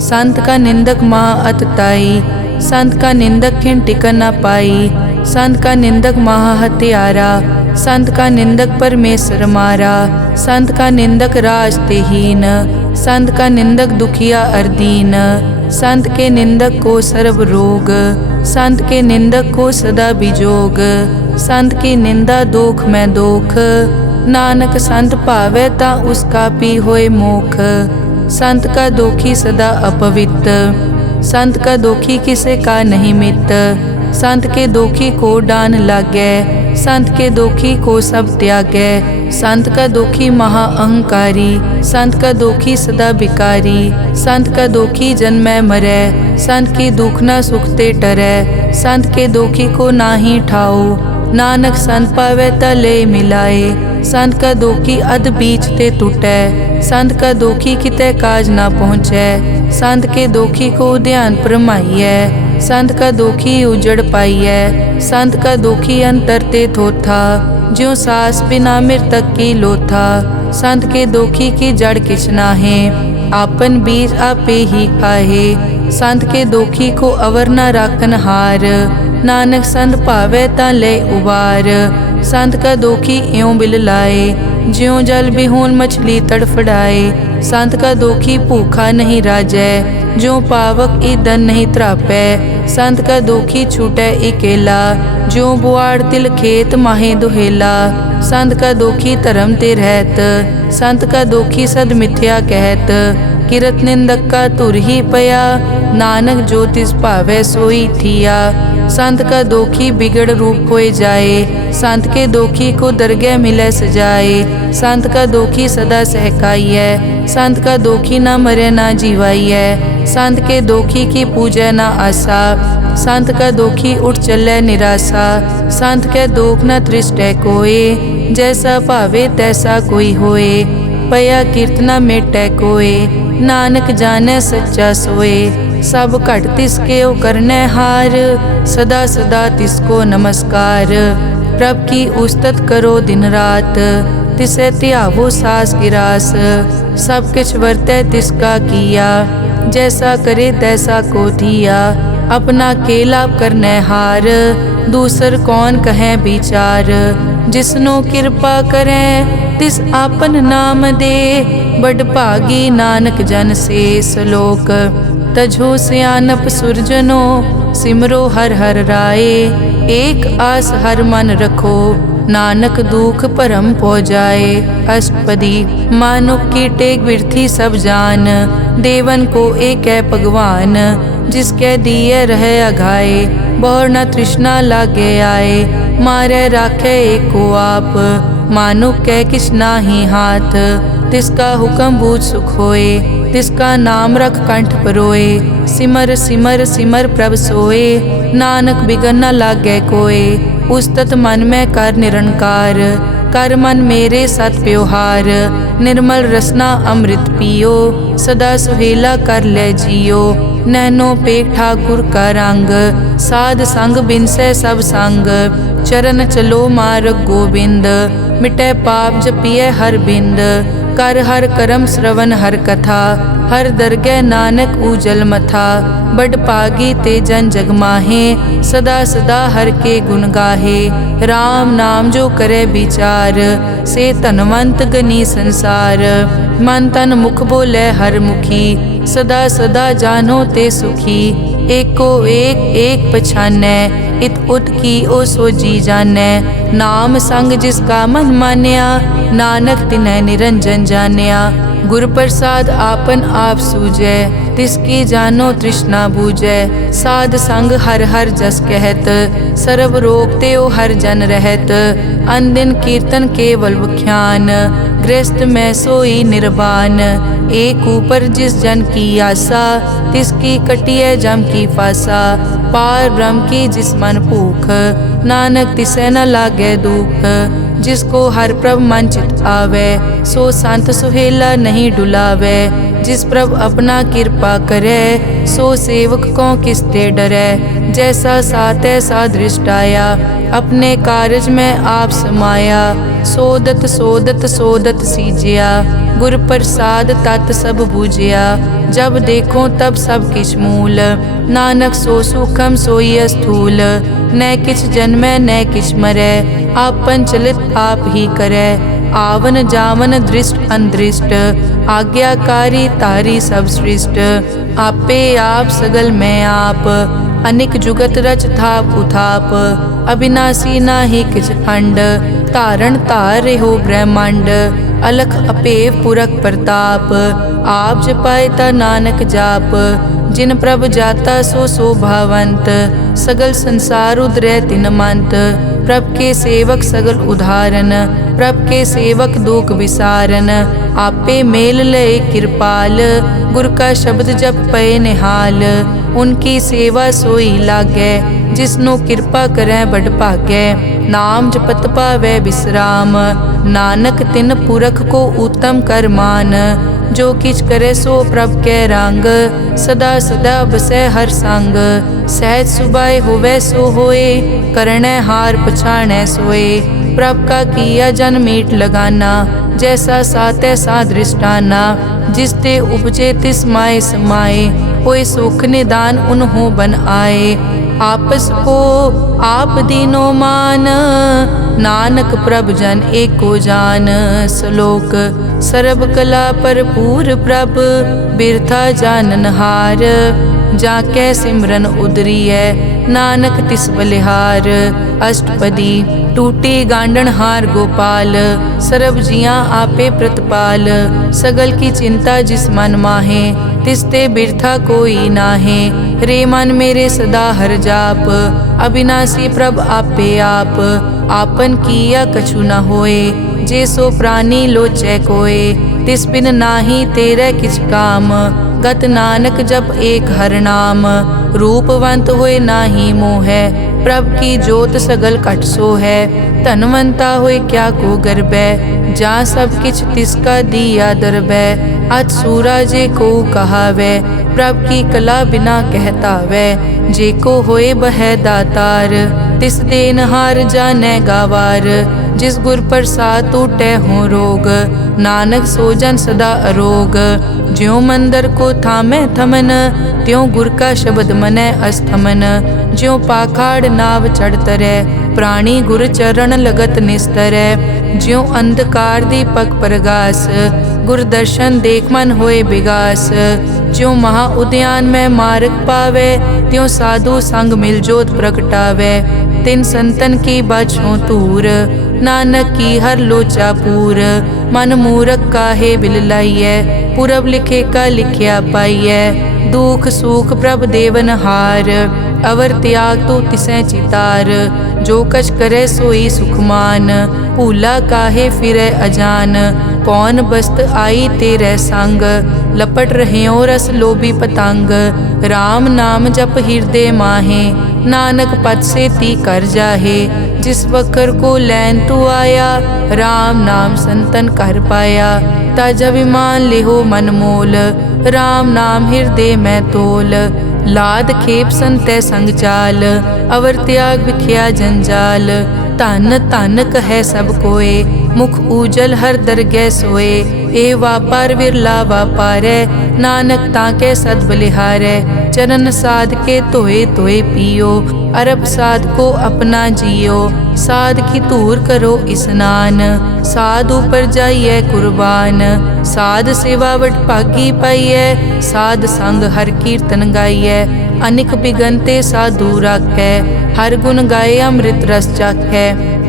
संत का निंदक महा अतताई, संत का निंदक खिन टिकन न पाई। संत का निंदक महा हत्यारा, संत का निंदक परमेश्वर मारा, संत का निंदक राजते हीन, संत का निंदक दुखिया अर्दीन, संत के निंदक को सर्व रोग, संत के निंदक को सदा बिजोग, संत की निंदा दोख में दोख, नानक संत भावे ता उसका पी होए मोख। संत का दोखी सदा अपवित्र, संत का दोखी किसे का नहीं मित, संत के दोखी को डान लागे, संत के दोखी को सब त्यागे, संत का दोखी महा अहंकारी, संत का दोखी सदा बिकारी, संत का दोखी जन्मै मरै, संत की दुख न सुखते टरै, संत के दोखी को नाही ठाओ, नानक संत पावे तले मिलाए, संत का दोखी अध बीच ते टूटै, संत का दोखी किते काज ना पहुँचै, संत के दोखी को ध्यान परमाइयै, संत का दोखी उजड़ पाइयै, संत का दोखी अंतर ते थोथा, ज्यों सास बिना मृतक की लोथा, संत के दोखी की जड़ किछ नाहे, आपन बीज आपे ही खाहे, संत के दोखी को अवर न राखन हार, नानक संत भावे ता ले उबार, संत का दोखी इयों बिल लाए, ज्यों जल बिहोन मछली तड़फड़ाए, संत का दोखी भूखा नहीं राजै, ज्यों पावक ईंधन नहीं त्रापै, संत का दोखी छूटै इकेला, ज्यों बुआड़ तिल खेत माहे दुहेला, संत का दोखी धर्म ते रहत, संत का दोखी सद मिथ्या कहत, किरत निंदक का तुर ही पया, नानक जो तिस भावै सोई थिया, संत का दोखी बिगड़ रूप होए जाए, संत के दोखी को दरगह मिले सजाए, संत का दोखी सदा सहकाइयै, संत का दोखी ना मरे ना जीवाइयै, संत के दोखी की पूजै ना आसा, संत का दोखी उठ चलै निराशा, संत के दोख न तृष्टै कोय, जैसा भावे तैसा कोई होए, पया कीर्तना मेटै कोय, नानक जाने सच्चा सोए, सब घट तिसके ओ करने हार, सदा सदा तिसको नमस्कार, प्रभ की उस्तत करो दिन रात, तिसे त्यावो सास गिरास, सब किछ वर्तै तिसका किया, जैसा करे तैसा को दिया, अपना केला करने हार, दूसर कौन कहे विचार, जिसनो कृपा करे तिस आपन नाम दे, बड़ भागी नानक जन से सलोक, तजो सियानप सुरजनो, सिमरो हर हर राय, एक आस हर मन रखो, नानक दुख परम पो जाए। अष्टपदी मानुक की टेक बिरथी सब जान, देवन को एक है भगवान, जिसके दिए रहे अघाए, बहुर न तृष्णा लागे आए, मारे राखे एको आप, मानुक के किछ नाही हाथ, तिसका हुक्म बूझ सुख होए, तिसका नाम रख कंठ परोए, सिमर सिमर सिमर प्रभ सोए, नानक बिगन न लागे कोय, उस्तत मन में कर निरंकार, कर मन मेरे सत प्योहार, निर्मल रसना अमृत पियो, सदा सुहेला कर ले जियो, नैनो पेख ठाकुर का रंग, साध संग बिनसे सब संग, चरण चलो मार्ग गोविंद, मिटे पाप जपिए हर बिंद, कर हर करम श्रवण हर कथा, हर दरगह नानक उजल मथा, बड़ पागी ते जन जग माहे, सदा सदा हर के गुण गाहे, राम नाम जो करे विचार, से धनवंत गनी संसार, मन तन मुख बोले हर मुखी, सदा सदा जानो ते सुखी, एको एक एक पछानै, इत उत की ओ सो जी जानै, नाम संग जिसका मन मान्या, नानक तिन्ह निरंजन जान्या, गुर प्रसाद आपन आप सूझै, तिसकी जानो तृष्णा बूझै, साध संग हर हर जस कहत, सर्व रोग त्यो हर जन रहत, अन दिन कीर्तन केवल बख्यान, गृहस्थ में सोई निर्वाण, एक ऊपर जिस जन की आशा, तिसकी कटिए जम की फासा, पार ब्रह्म की जिस मन भूख, नानक तिसे न लागे दुख, जिसको हर प्रभ मन चित आवे, सो संत सुहेला नहीं डुलावे, जिस प्रभ अपना कृपा करे, सो सेवक को किसते डरे। जैसा सात ऐसा दृष्टाया, अपने कारज में आप समाया। सोदत सोदत सोदत सीजिया, गुर प्रसाद तत् सब बूझिया। जब देखो तब सब किछ मूल, नानक सो सूखम सोई स्थूल। न किछ जन्मै न किछ मरै, आपन चलित आप ही करे। आवन जावन दृष्ट अनदृष्ट, आज्ञाकारी तारी सब सृष्ट। आपे आप सगल में आप, अनिक जुगत रच थाप उथाप। अविनाशी नाहि किछ खंड, धारण धार रेहो ब्रह्मांड। अलख अपेव पुरख प्रताप, आप जपाए ता नानक जाप। जिन प्रभ जाता सो शोभावंत, सगल संसार उदरै तिन मंत। प्रभ के सेवक सगल उदाहरण, प्रभ के सेवक दुख विसारन। आपे मेल लय कृपाल, गुर का शब्द जप पए निहाल। उनकी सेवा सोई लागै, जिसनो कृपा करै बड़ भागै। नाम जपत पावै विश्राम, नानक तिन पुरख को उत्तम कर मान। जो किछ करे सो प्रभ कै रंग, सदा सदा बसै हर संग। सहज सुभाए होवै सो होए, करनै हार पछाणै सोए। प्रभ का किया जन मीठ लगाना, जैसा सात ऐसा दृष्टाना। जिस ते उपजे तिस माय समाए, होए सुख निदान उन्हों बन आए। आपस को आप दीनो मान, नानक प्रभ जन एको जान। श्लोक सर्ब कला भरपूर प्रभ, बिरथा जानन हार। जाकै सिमरन उदरियै, नानक तिस बलिहार। अष्टपदी टूटी गांडन हार गोपाल, सर्ब जियां आपे प्रतिपाल। सगल की चिंता जिस मन माहे, तिसते बिरथा कोई नाहे। रे मन मेरे सदा हर जाप, अविनाशी प्रभ आपे आप। आपन किया कछु न होए, जे सो प्राणी लोचै कोय। तिस बिन नाही तेरे किछ काम, गत नानक जप एक हर नाम। रूपवंत होए नाही मोहै, प्रभ की जोत सगल कट सो है। धनवंता होए क्या को गर्बै, जा सब किछ तिसका दिया दरबै। अत सूरा जे को कहावै, प्रभ की कला बिना कहतावै। जे को होए बह दातार, तिस देनहार जानै गावार। जिस गुर प्रसाद टूटै हो रोग, नानक सो जन सदा अरोग। ज्यों मंदिर को थामै थमन, त्यों गुर का शब्द मनै अस्थमन। ज्यों पाखाड़ नाव चढ़ तरै, प्राणी गुर चरण लगत निस्तरै। ज्यों अंधकार दीपक प्रगास, गुर दर्शन देख मन होए विगास। ज्यों महा उद्यान में मार्ग पावे, त्यों साधु संग मिल जोत प्रगटावे। तिन संतन की बाछों तूर, नानक की हर लोचा पूर। मन मूरख काहे बिल लाइयै, पुरब लिखे का लिखिया पाइयै। दुख सुख प्रभ देवन हार, अवर त्याग तो तिसै चितार। जो कछ करे सोई सुखमान, भूला काहे फिरै अजान। कौन बस्त आई तेरे संग, लपट रह्यो रस लोभी पतंग। राम नाम जप हृदय माहे, नानक पद से ती कर जाहे। जिस वकर को लैन तू आया, राम नाम संतन कर पाया। ताज अभिमान लेहो मन मोल, राम नाम हृदय में तोल। लाद खेप संतै संग चाल, अवर त्याग बिख्या जंजाल। धन धन कहे सब कोय, मुख ऊजल हर दरगह सोए। ए वापार विरला वापारै, नानक ताके सद बलिहारै। चरण साध के धोए धोए पियो, अरब साध को अपना जियो। साध की धूर करो स्नान, साध ऊपर जाइए कुर्बान। साध सेवा वट भागी पाइयै, साध संग हर कीर्तन गाइयै। अनिक बिगनते साधु राखै, हर गुण गाए अमृत रस चाखै।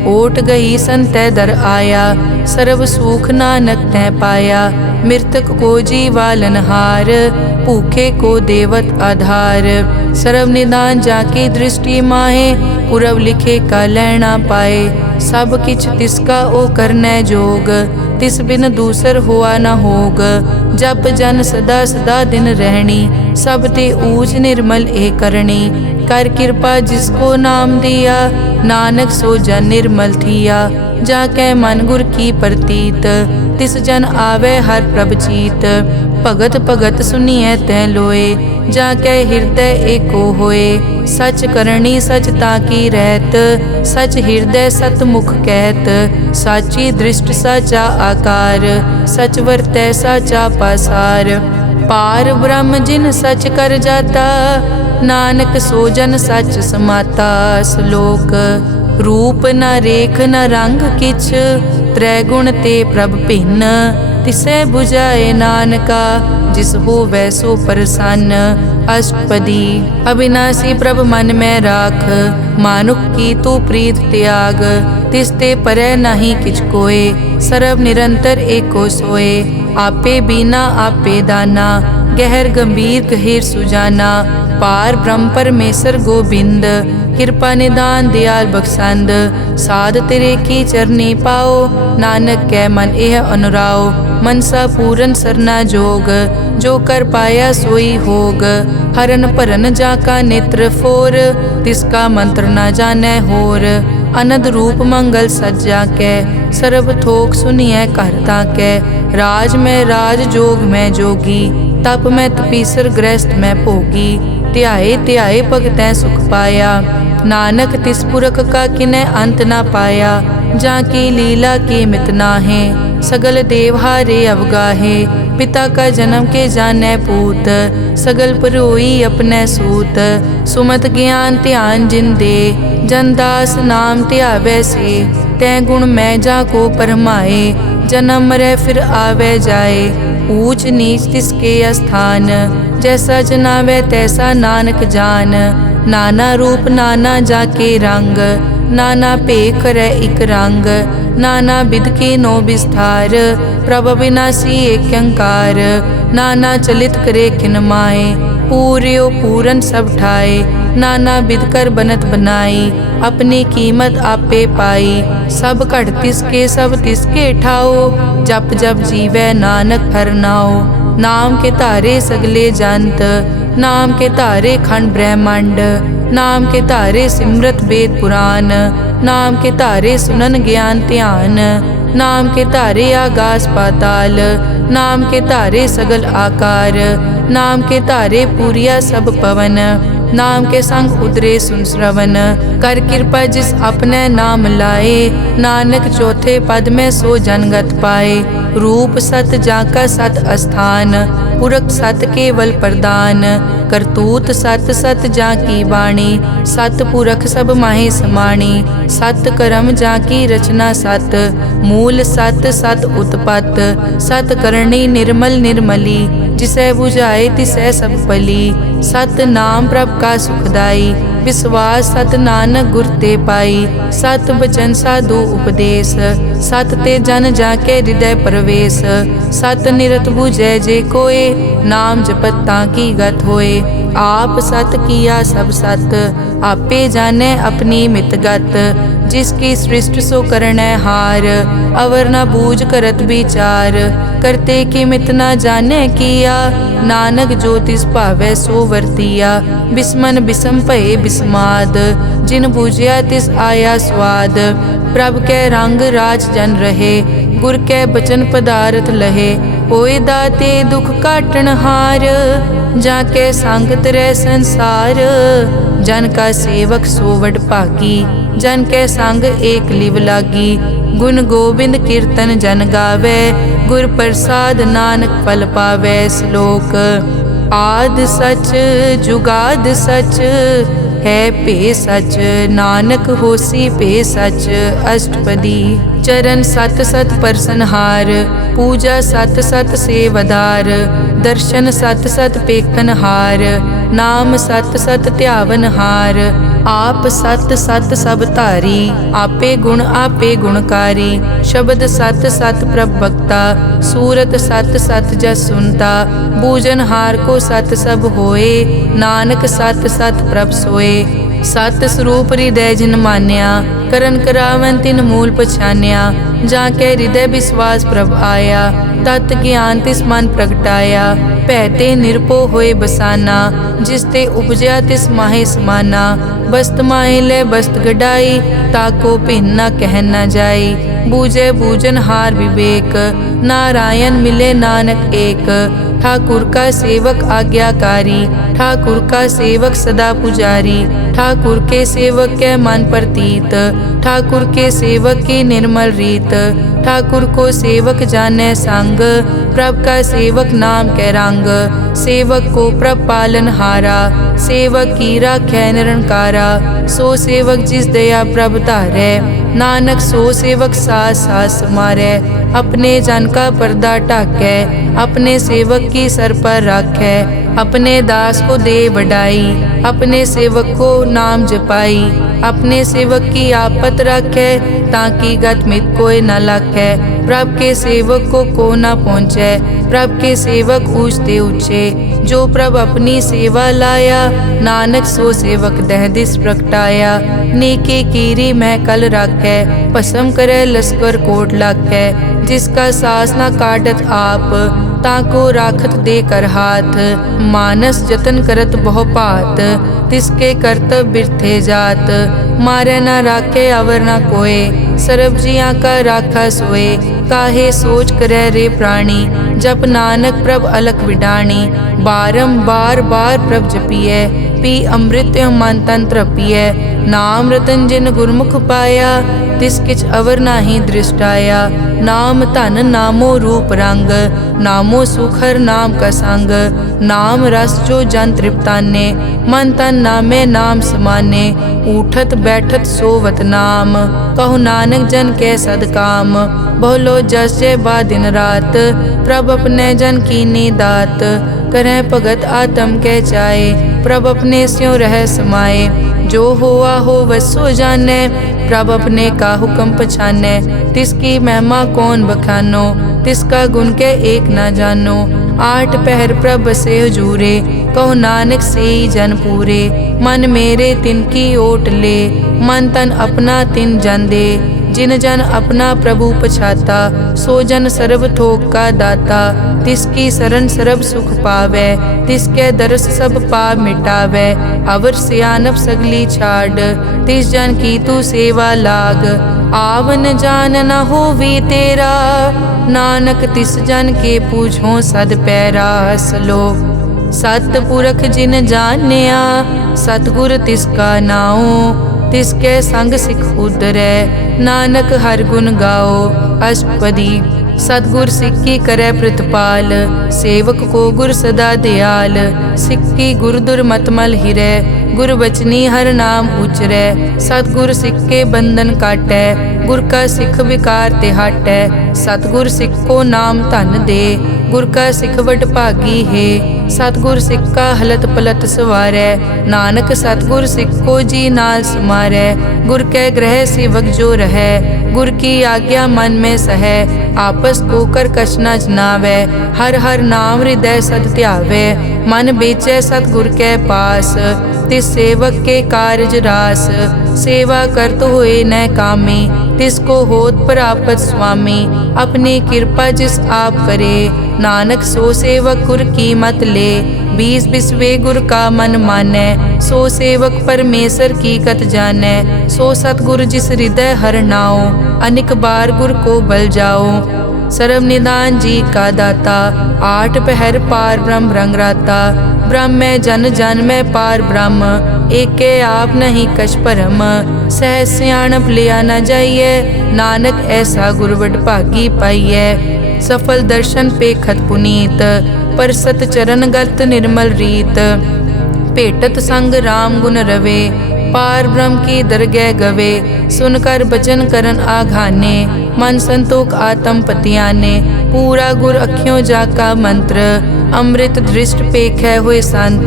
ओट गई संतै दर आया, सर्व सुख नानक तै पाया। मृतक को जीवालन हार, भूखे को देवत आधार। सर्व निदान जाकी दृष्टि माहे, पुरब लिखे का लैना पाए। सब किछ तिसका ओ करनै जोग, तिस बिन दूसर हुआ न होग। जप जन सदा सदा दिन रहनी, सब ते ऊच निर्मल ए करनी। कर कृपा जिसको नाम दिया, नानक सो जन निर्मल थिया। जाकै मन गुर की प्रतीत, तिस जन आवे हर प्रभ चीत। भगत भगत सुनिए तै लोए, जाकै हृदय एको होए। सच करनी सच ताकी रहत, सच हृदय सत मुख कहत। साची दृष्ट साचा आकार, सच वरतै साचा पासार। पार ब्रह्म जिन सच कर जाता, नानक सो जन सच समाता। श्लोक रूप न रेख न रंग किछ, त्रैगुण ते प्रभ भिन्न। तिसै बुझाए नानका, जिस होवै सो प्रसन्न। अष्टपदी अविनाशी प्रभ मन में राख, मानुख की तू प्रीत त्याग। तिस ते परै नहीं किछ कोय, सर्व निरंतर एको सोए। आपे बीना आपे दाना, गहर गंभीर गहीर सुजाना। पार ब्रह्म परमेश्वर गोबिंद, कृपा निदान दयाल बख्शंद। साध तेरे की चरनी पाओ, नानक कै मन एह अनुराओ। मनसा पूरन सरना जोग, जो कर पाया सोई होग। हरन भरन जाका नेत्र फोर, तिसका मंत्र न जानै होर। अनद रूप मंगल सज्जा कै, सर्ब थोक सुनिए कर ताकै। राज में राज जोग में जोगी, तप में तपीसर गृहस्थ में भोगी। ध्याए ध्याए भगतै सुख पाया, नानक तिस पुरख का किनै अंत ना पाया। जाकी लीला की मित नाहे, सगल देव हारे अवगाहे। पिता का जन्म के जानै पूत, सगल परोई अपने सूत। सुमत ज्ञान ध्यान जिन दे, जनदास नाम ध्यावै से। तै गुण मैं जाको परमाए, जन्म मरै फिर आवे जाए। ऊच नीच तिसके स्थान, जैसा जनावे तैसा नानक जान। नाना रूप नाना जाके रंग, नाना भेख करे इक रंग। नाना बिध के नो विस्तार, प्रभ विनाशी एक अंकार। नाना चलित करे किन माए, पूर्यो पूरन सब ठाए। नाना बिध कर बनत बनाई, अपनी कीमत आपे पाई। सब घट तिसके सब तिसके ठाओ, जप जप जीवै नानक हर नाओ। नाम के तारे सगले जंत, नाम के तारे खंड ब्रह्मांड। नाम के तारे सिमरत वेद पुराण, नाम के तारे सुनन ज्ञान ध्यान। नाम के तारे आकाश पाताल, नाम के तारे सगल आकार। नाम के तारे पूरिया सब पवन, नाम के संग उतरे सुन श्रवण। कर कृपा जिस अपने नाम लाए, नानक चौथे पद में सो जनगत पाए। रूप सत जाका सत अस्थान, पुरख सत केवल प्रदान। करतूत सत सत जाकी वाणी, सत पुरख सब माहे समाणी। सत कर्म जाकी रचना सत, मूल सत सत उत्पत। सत करणी निर्मल निर्मली, जिसे बुझाए तिसै सब पली। सत नाम प्रभ का सुखदाई, विश्वास सत नानक गुर ते पाई। सत बचन साधु उपदेश, सत ते जन जाके हृदय प्रवेश। सत निरत बुझै जे कोय, नाम जपत ताकी गत होए। आप सत किया सब सत, आपे जाने अपनी मित गत। जिसकी सृष्ट सो करनै हार, अवर न बूझ करत विचार। करते की मित न जाने किया, नानक जो तिस भावै सो वर्तिया। बिस्मन बिसम भये बिस्माद, जिन बूझिया तिस आया स्वाद। प्रभ कै रंग राज जन रहे, गुर कै बचन पदारथ लहे। होए दाते दुख काटन हार, जाके संग तरै संसार। जन का सेवक सो वड भागी, जन कै संग एक लिव लागी। गुण गोबिंद कीर्तन जन गावे, गुर प्रसाद नानक फल पावे। श्लोक आद सच जुगाद सच, है पे सच नानक होसी पे सच। अष्टपदी चरण सत सत परसनहार, पूजा सत सत सेवदार। दर्शन सत सत पेखनहार, नाम सत सत ध्यावनहार। आप सत सत सब धारी, आपे गुण आपे गुणकारी। शब्द सत सत प्रभ भक्ता, सूरत सत सत जस सुनता। बूझनहार को सत सब होए, नानक सत सत प्रभ सोए। सत स्वरूप हृदय जिन मान्या, करन करावन तिन मूल पछान्या। जाके हृदय विश्वास प्रभ आया, तत् ज्ञान तिस मन प्रगटाया। पैते निरपो होए बसाना, जिस ते उपजया तिस माहे समाना। बस्त माहे ले बस्त गडाई, ताको भिन्न न कह न जाई। बूझे बूझन हार विवेक, नारायण मिले नानक एक। ठाकुर का सेवक आज्ञाकारी, ठाकुर का सेवक सदा पुजारी। ठाकुर के सेवक के मन प्रतीत, ठाकुर के सेवक की निर्मल रीत। ठाकुर को सेवक जाने संग, प्रभ का सेवक नाम के रंग। सेवक को प्रभ पालन हारा, सेवक की राखै निरंकारा। सो सेवक जिस दया प्रभ धारै, नानक सो सेवक सास सास समारै। अपने जन का पर्दा ढाकै, अपने सेवक की सर पर राखै। अपने दास को दे बढ़ाई, अपने सेवक को नाम जपाई। अपने सेवक की आपत राखै, ताकि गत मित कोई न लाखै। प्रभ के सेवक को न पहुँचै, प्रभ के सेवक ऊँचते ऊँचे। जो प्रभ अपनी सेवा लाया, नानक सो सेवक दह दिस प्रगटाया। नेके कीरी मैं कल राखै, भस्म करे लश्कर कोट लाखै। जिसका सास न काटत आप, ताको राखत दे कर हाथ। मानस जतन करत बहु पात, तिसके करतब बिरथे जात। मारे न राखे अवर न कोय, सर्ब जियां का राखा सोए। काहे सोच करे रे प्राणी, जप नानक प्रभ अलख विडाणी। बारंबार बार प्रभ जपिए, पी अमृत मन तन तृपिए। नाम रतन जिन गुरमुख पाया, तिस किछ अवर नाही दृष्टाया। नाम धन नामो रूप रंग, नामो सुखर नाम का संग। नाम रस जो जन तृप्ताने, मन तन नामे नाम समाने। उठत बैठत सोवत नाम, कहु नानक जन के सदकाम। बहुलो जस जय बा दिन रात, प्रभ अपने जन कीनी दात। करें भगत आत्म के चाहे, प्रभ अपने स्यों रह समाये। जो होआ हो वसो जाने, प्रभ अपने का हुक्म पछाने। तिसकी महिमा कौन बखानो, तिसका गुण के एक न जानो। आठ पहर प्रभ बसे हजूरे, कहो नानक से ही जन पूरे। मन मेरे तिनकी ओट ले, मन तन अपना तिन जन दे। जिन जन अपना प्रभु पछाता, सो जन सर्व थोक का दाता। तिसकी शरण सर्व सुख पावे, तिसके दरस सब पाप मिटावे। अवर सियानप सगली छाड़, तिस जन की तू सेवा लाग। आवन जान न होवी तेरा, नानक तिस जन के पूछो सद पैरा। सलोक सतपुरख जिन जानिया, सतगुर तिसका नाओ। तिसके संग सिख उतरै, नानक हर गुण गाओ। अष्टपदी सतगुर सिक्की करे प्रतिपाल, सेवक को गुर सदा दयाल। सिक्की गुर दुर्मतमल हिरै, गुर बचनी हर नाम उचरै। सतगुर सिक्के बंधन काटै, गुर का सिख विकार ते हटै। सतगुर सिख को नाम धन दे, गुर का सिख वड भागी है। सतगुर सिख का हलत पलत सवारै, नानक सतगुर सिख को जी नाल समारै। गुर के ग्रह सेवक जो रहै, गुर की आज्ञा मन में सहै। आपस को कर कछ न जनावै, हर हर नाम हृदय सद ध्यावै। मन बेचै सतगुर के पास, तिस सेवक के कारज रास। सेवा करत होए न कामी, तिसको होत प्रापत स्वामी। अपनी कृपा जिस आप करे, नानक सो सेवक गुर की मत ले। बीस बिसवे गुर का मन मानै, सो सेवक परमेश्वर की कत जानै। सो सतगुर जिस हृदय हर नाओ, अनेक बार गुर को बल जाओ। सर्व निदान जी का दाता, आठ पहर पार ब्रह्म रंग राता। ब्रह्म में जन जन में पार ब्रह्म, एके आप नहीं कछ परम। सह सियाणप लिया न जाइए, नानक ऐसा गुरवड भागी पाइए। सफल दर्शन पेखत पुनीत, परसत चरण गत निर्मल रीत। भेटत संग राम गुण रवे, पार ब्रह्म की दरगह गवे। सुनकर बचन करन आघाने, मन संतोख आत्म पतियाने। पूरा गुर अखियों जाका मंत्र, अमृत दृष्ट पेखै हुए संत।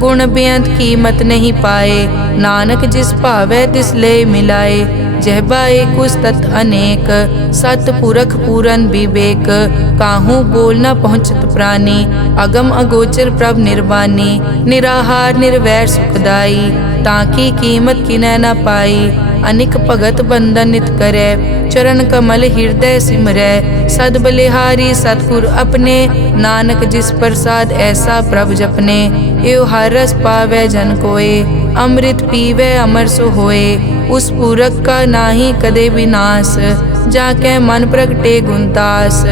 गुण बेअंत कीमत नहीं पाए, नानक जिस भावै तिस ले मिलाए। जहबा एक उस्तत अनेक, सत पुरख पूरन विवेक। काहू बोल न पहुँचत प्राणी, अगम अगोचर प्रभ निर्वाणी। निराहार निर्वैर सुखदाई, ताकी कीमत किनै न पाई। अनिक भगत बंदन नित करै, चरण कमल हृदय सिमरै। सद बलिहारी सतगुर अपने, नानक जिस प्रसाद ऐसा प्रभ जपने। एव हर रस पावै जन कोय, अमृत पीवै अमर सो होए। उस पूरक का नाही कदे विनाश, जाकै मन प्रगटे गुणतास।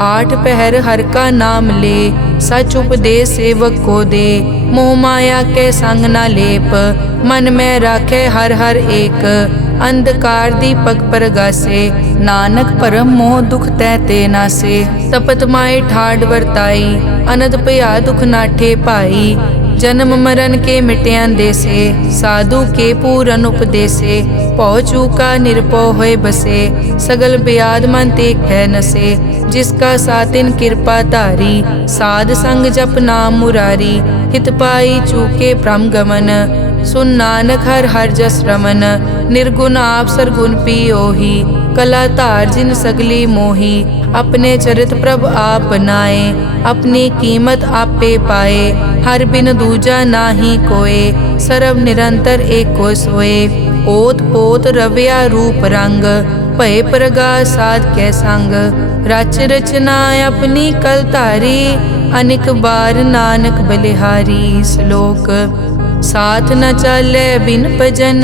आठ पहर हर का नाम ले, सच उपदेश सेवक को दे। मोह माया के संग न लेप, मन में राखे हर हर एक। अंधकार दीपक परगासे, नानक परम मोह दुख तै ते नासे। तपत माए ठाड वर्ताई, अनद भया दुख नाठे पाई। जन्म मरण के मिट्यान देसे, साधु के पूरन उपदेसे। पौ चूका निरपौ होए बसे, सगल ब्याद मन ते खै नसे। जिसका सातिन कृपा धारी, साध संग जप नाम मुरारी। हित पाई चूके भ्रम गमन, सुन नानक हर हर जस रमन। निर्गुण आप सरगुण पियोही, कला धार जिन सगली मोही। अपने चरित प्रभ आप बनाए, अपनी कीमत आपे पाए। हर बिन दूजा नाही कोय, सर्व निरंतर एको सोए। ओत पोत रव्या रूप रंग, भय प्रगास साध कै संग। रच रचना अपनी कल धारी, अनिक बार नानक बलिहारी। श्लोक साथ न चालै बिन भजन,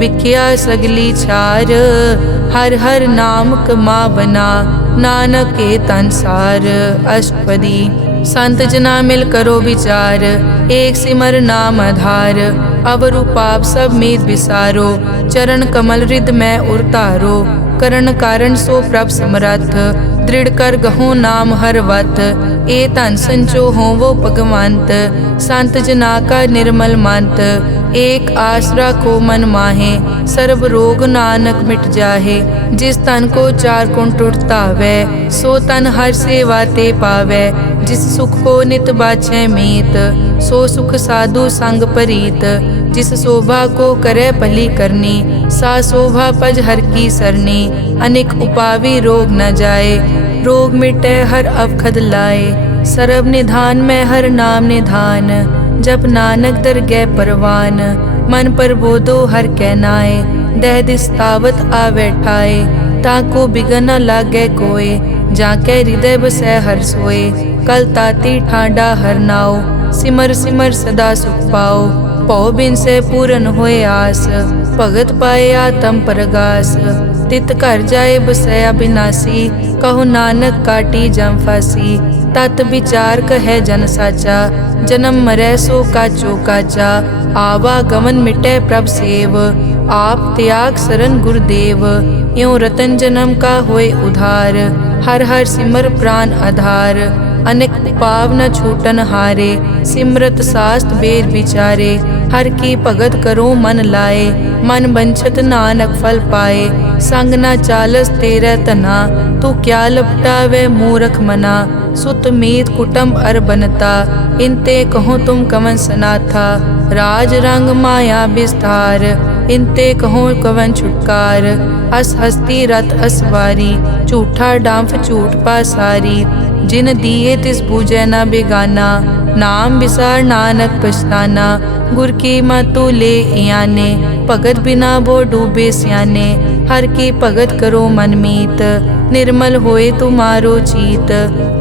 बिख्या सगली छार। हर हर नाम कमावना, नानक के तन सार। अष्टपदी संत जना मिल करो विचार, एक सिमर नाम आधार। अवर पाप सब मीत विसारो, चरण कमल हृद में उरतारो। करण कारण सो प्रभ समरथ, दृढ़ कर गहो नाम हर वत। ए धन संचो होवो भगवंत, संत जना का निर्मल मंत। एक आस राखो मन माहे, सर्व रोग नानक मिट जाहे। जिस तन को चार कुण टुटता वै, सो तन हर सेवा ते पावै। जिस सुख को नित बाछै मीत, सो सुख साधु संग परीत। जिस शोभा को करे भली करनी, सा शोभा पज हर की सरनी। अनेक उपावी रोग न जाए, रोग मिटे हर अवखद लाए। सर्व निधान में हर नाम निधान, जप नानक दरगह परवान। मन पर बोधो हर कै नाए, दह दिस्तावत आवे ठाए। ताको बिगन न लागे कोय, जाके हृदय बसै हर सोए। कल ताती ठांडा हर नाओ, सिमर सिमर सदा सुख पाओ। पौ बिन से पूरन होए आस, भगत पाए आत्म परगास। तित घर जाए बसै अविनाशी, कहो नानक काटी जम फासी। तत विचार कहे जन साचा, जन्म मरै सो काचो काचा। आवागमन मिटै प्रभ सेव, आप त्याग शरण गुरुदेव। यों रतन जन्म का होए उधार, हर हर सिमर प्राण आधार। अनेक पाव न छूटन हारे, सिमरत शास्त्र वेद विचारे। हर की भगत करो मन लाए, मन बंछत नानक फल पाए। संग न चालस तेरे तना, तू क्या लपटावे मूरख मना। सुत मीत कुटुंब अर बनता, इनते कहो तुम कवन सनाथा। राज रंग माया विस्तार, इनते कहो कवन छुटकार। अस हस्ती रथ असवारी, झूठा डांफ झूठ पासारी। जिन दिए तिस बूझे न बेगाना, नाम विसार नानक पछताना। गुर की मातु ले याने, भगत बिना वो डूबे स्याने। हर की भगत करो मन मीत, निर्मल होए तुम्हारो चीत।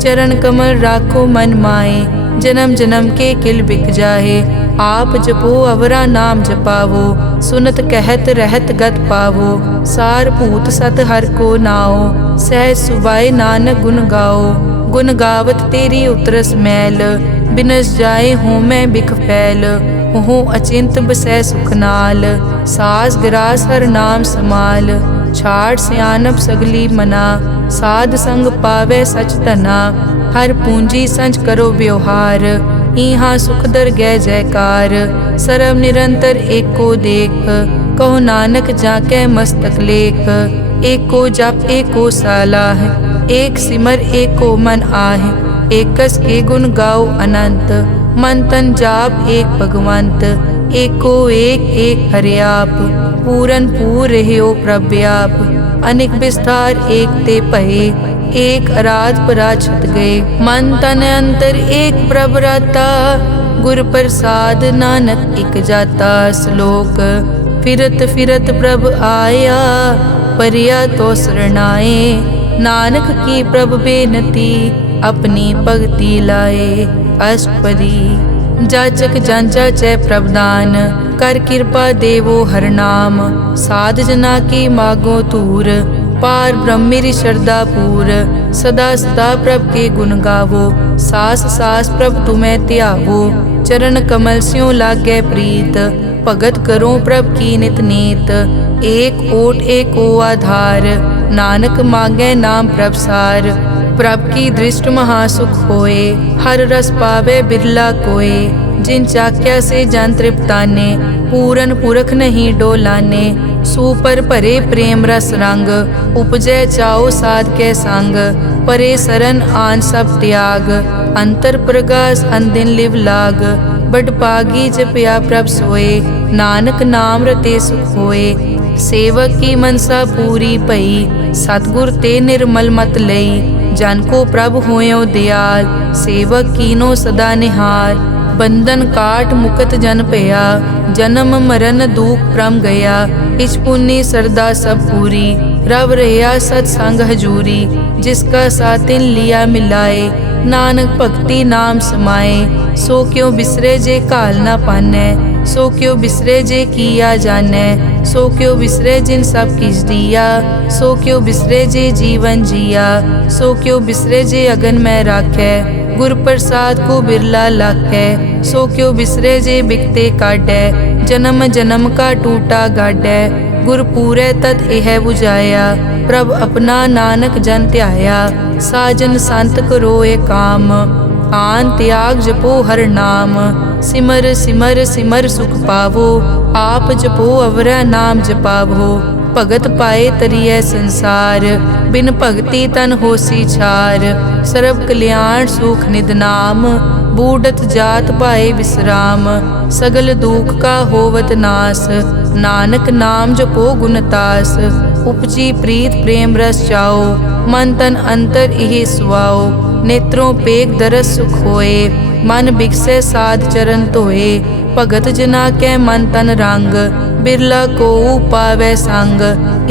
चरण कमल राखो मन माए, जन्म जन्म के किल बिक जाहे। आप जपो अवरा नाम जपावो, सुनत कहत रहत गत पावो। सार भूत सत हर को नाओ, सहज सुबाए नानक गुण गाओ। गुण गावत तेरी उतरस मैल, बिनस जाए हूँ मैं बिख फैल। हूँ अचिंत बसै सुख नाल, सास ग्रास हर नाम समाल। छाड़ सियानप सगली मना, साध संग पावे सच तना। हर पूंजी संच करो व्यवहार, इहाँ सुख दर गै जयकार। सर्व निरंतर एको देख, कहो नानक जाके मस्तक लेख। एको जप एको सालाह, एक सिमर एको मन आह। एकस के गुण गाओ अनंत, मन तन जाप एक भगवंत। एको एक एक हरि आप, पूरन पूर रहियो प्रभ व्याप। अनेक विस्तार एक ते पहे, एक अराध पराछत गए। मन तन अंतर एक प्रभ राता, गुर प्रसाद नानक इक जाता। श्लोक फिरत फिरत प्रभ आया, परिया तो शरणाए। नानक की प्रभ बेनती, अपनी भगति लाए। अष्टपदी जाचक जांचा चै प्रभदान, कर कृपा देवो हर नाम। साध जना की मागो तूर, पार ब्रह्म मेरी श्रद्धा पूर। सदा सदा प्रभ के गुण गावो, सास सास प्रभ तुम्हें त्यावो। चरण कमल स्यों लागे प्रीत, भगत करो प्रभ की नित नीत। एक ओट एक ओ आधार, नानक मांगे नाम प्रभ सार। प्रभ की दृष्ट महासुख होए, हर रस पावे बिरला कोय। जिन चाक्या से जान तृप्ताने, पूरन पुरख नहीं डोलाने। सुपर भरे प्रेम रस रंग, उपजय चाओ साध के संग। परे सरन आन सब त्याग, अंतर प्रगास अनदिन लिव लाग। बड़ पागी जपया प्रभ सोए, नानक नाम रते सुख होए। सेवक की मनसा पूरी पई, सतगुर ते निर्मल मत लई। जन को प्रभ होयो दयाल, सेवक कीनो सदा निहाल। बंधन काट मुकत जन पया, जन्म मरण दुख प्रम गया। इस पुण्य सरदा सब पूरी, रव रहा सत्संग हजूरी। जिसका सातिन लिया मिलाए, नानक भक्ति नाम समाए। सो क्यों बिसरे जे काल ना पानै, सो क्यों बिसरे जे किया जानै। सो क्यों बिसरे जिन सब किस दिया, सो क्यों बिसरे जे जीवन जिया। सो क्यों बिसरे जे अगन में राखै, गुर प्रसाद को बिरला लाखै। सो क्यों बिसरे जे बिकते काटै, जन्म जन्म का टूटा गाडै। गुर पूरे तत यह बुझाया, प्रभ अपना नानक जन त्याया। साजन संत करो ए काम, आन त्याग जपो हर नाम। सिमर सिमर सिमर सुख पावो, आप जपो अवरा नाम जपावो। भगत पाए तरिय संसार, बिन भगति तन होसी छार। सर्व कल्याण सुख निद नाम, बूढ़त जात पाए विश्राम। सगल दुख का होवत नास, नानक नाम जपो गुणतास। उपजी प्रीत प्रेम रस चाओ, मन तन अंतर इहि सुआओ। नेत्रों पेग दरस सुख होए, मन बिकसे साध चरण धोए। भगत जना के मन तन रंग, बिरला को पावै संग।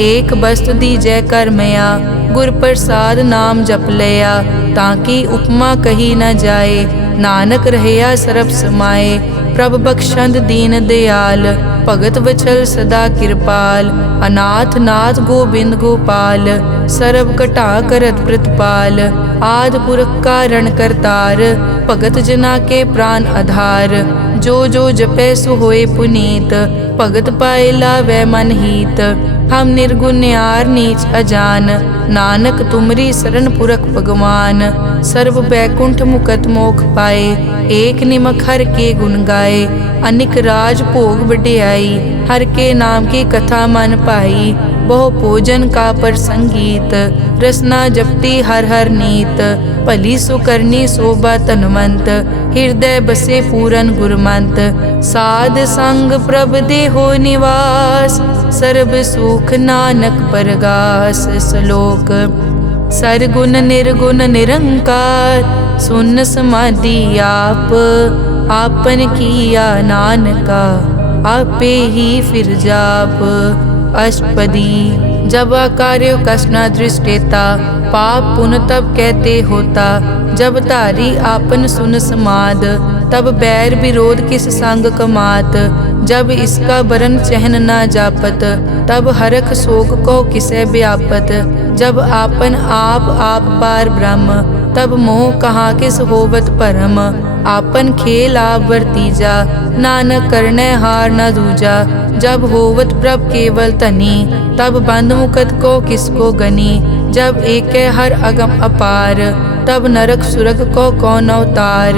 एक बस्त दीजै कर मया, गुर प्रसाद नाम जप लया। ताकि उपमा कही न जाए, नानक रहया सरब समाए। प्रभ बख्शंद दीन दयाल, भगत वचल सदा कृपाल। अनाथ नाथ गोबिंद गोपाल, सरब कटा करत प्रतिपाल। आद पुरख कारण करतार, भगत जना के प्राण आधार। जो जो जपै सो होए पुनीत, भगत पाए लावै मन हीत। हम निर्गुण न्यार नीच अजान, नानक तुमरी शरण पुरख भगवान। सर्व बैकुंठ मुकत मोख पाए, एक निमक हर के गुण गाए। अनिक राज भोग बड़ियाई, हर के नाम की कथा मन पाई। बहु भोजन का पर संगीत, रसना जपती हर हर नीत। भली सो करनी शोभा तनवंत, हृदय बसे पूरन गुरमंत। साध संग प्रभ देहो निवास, सर्ब सुख नानक परगास। श्लोक सरगुण निर्गुण निरंकार, सुन समाधि आप। आपन किया नानका, आपे ही फिर जाप। अष्टपदी जब कार्यो कष्ट दृष्टेता, पाप पुन तब कहते होता। जब तारी आपन सुन समाद, तब बैर विरोध किस संग कमात। जब इसका बरन चहन न जापत, तब हरख शोक को किसे व्यापत। जब आपन आप पार ब्रह्म, तब मोह कहाँ किस होवत परम। आपन खेल आप वर्तीजा, नानक करने हार न दूजा। जब होवत प्रभ केवल तनी, तब बंद मुकत को किसको गनी। जब एक हर अगम अपार, तब नरक सुरग को कौन अवतार।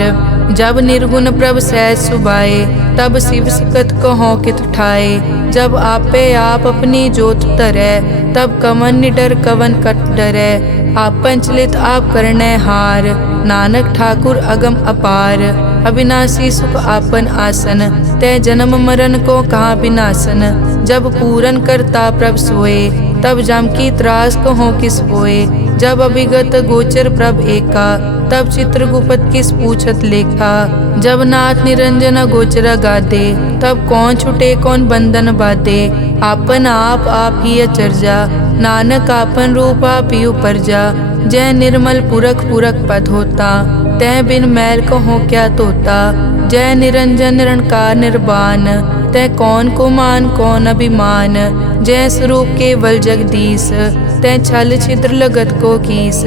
जब निर्गुण प्रभ सहज सुबाए, तब शिव सकत को हों कित ठाए। जब आपे आप अपनी जोत तरै, तब कवन निडर कवन कट डरै। आपन चलित आप करने हार, नानक ठाकुर अगम अपार। अविनाशी सुख आपन आसन, तै जन्म मरण को कहाँ विनाशन। जब पूरन करता प्रभ सोए, तब जम की त्रास कहो किस होए। जब अभिगत गोचर प्रभ एका, तब चित्रगुप्त किस पूछत लेखा। जब नाथ निरंजन गोचर गादे, तब कौन छुटे कौन बंधन बाधे। आपन आप ही अचरजा, नानक आपन रूप आप ही उपरजा। जय निर्मल पुरख पुरख पद होता, तै बिन मैल कहो क्या तोता। जय निरंजन निरंकार निर्वाण, तै कौन को मान कौन अभिमान। जय स्वरूप केवल जगदीश, तै छल छिद्र लगत को कीस।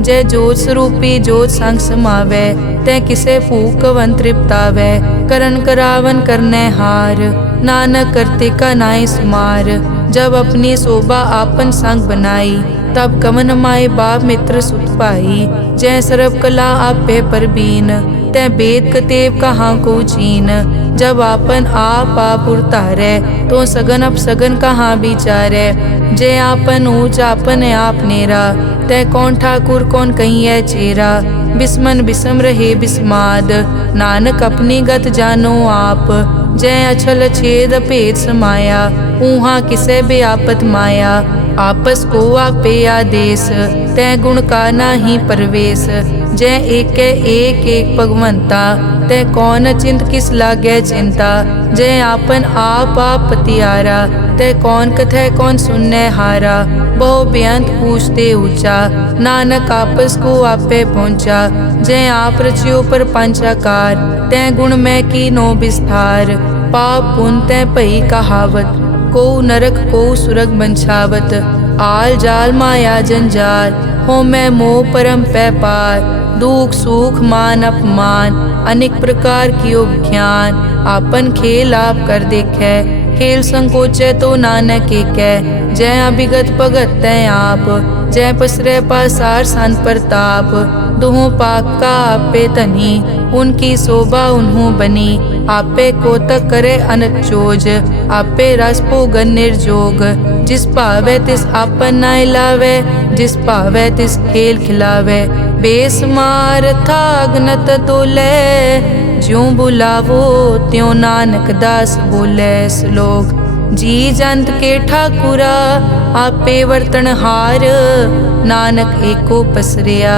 जय जोत स्वरूपी जोत संग समावै, तै किसे भूख कवन तृप्तावै। करन करावन करनै हार, नानक करते का नाई सुमार। जब अपनी शोभा आपन संग बनाई, तब कमन माए बाप मित्र सुत पाई। जय सर्व कला आपे परबीन, तै वेद कतेव कहाँ को चीन। जब आपन आप उतारै, तो सगन अपसगन कहाँ विचारै। जय आपन ऊंच आपन आप नेरा, तै कौन ठाकुर कौन कहिए चेरा। बिस्मन बिसम रहे बिस्माद, नानक अपनी गत जानो आप। जय अछल छेद भेद समाया, ऊहा किसे बेआपत माया। आपस को आपे आदेश, तै गुण का नाही परवेश। जय एक भगवंता, तै कौन चिंत किस लागे चिंता। जय आपन आप पतियारा, तै कौन कथै कौन सुनने हारा। बहु बेअंत पूछते ऊंचा, नानक आपस को आपे पहुँचा। जय आप रचियो पर पंचाकार, तै गुण में कीनो विस्तार। पाप पुन तै पई कहावत, को नरक को सुरग बंछावत। आल जाल माया जंजाल, हो मैं मोह परम पै पार। दुख सुख मान अपमान, अनेक प्रकार कियो ज्ञान। आपन खेल आप कर देखे, खेल संकोचे तो नानक एकै। जय अभिगत भगत तै आप, जय पसरै पासार सन प्रताप। दुहों पाक का आपे तनी, उनकी शोभा उन्हों बनी। आपे कोतक करे अनत चोज, आपे रस भोगन निर्जोग। जिस भावै तिस आपन नाय लावै, जिस भावै तिस खेल खिलावै। बेसमार था अगनत तोलै, ज्यों बुलावो त्यों नानक दास बोले। श्लोक। जी जंत के ठाकुरा, आपे वर्तन हार। नानक एको पसरिया,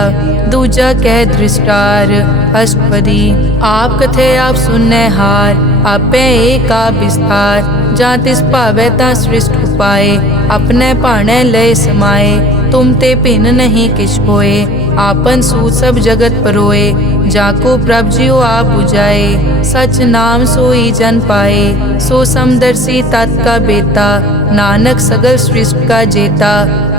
दूजा कह दृष्टार। अष्टपदी। आप कथे आप सुनने हार, आपे एक आप विस्तार। जा तिस भावै ता सृष्ट उपाय, अपने भाणे लय समाए। तुम ते भिन्न नहीं किछ होए, आपन सूत सब जगत परोए। जाको प्रभ जियो आप बुझाए, सच नाम सोई जन पाए। सो समदर्शी तत् का बेता, नानक सगल सृष्टि का जेता।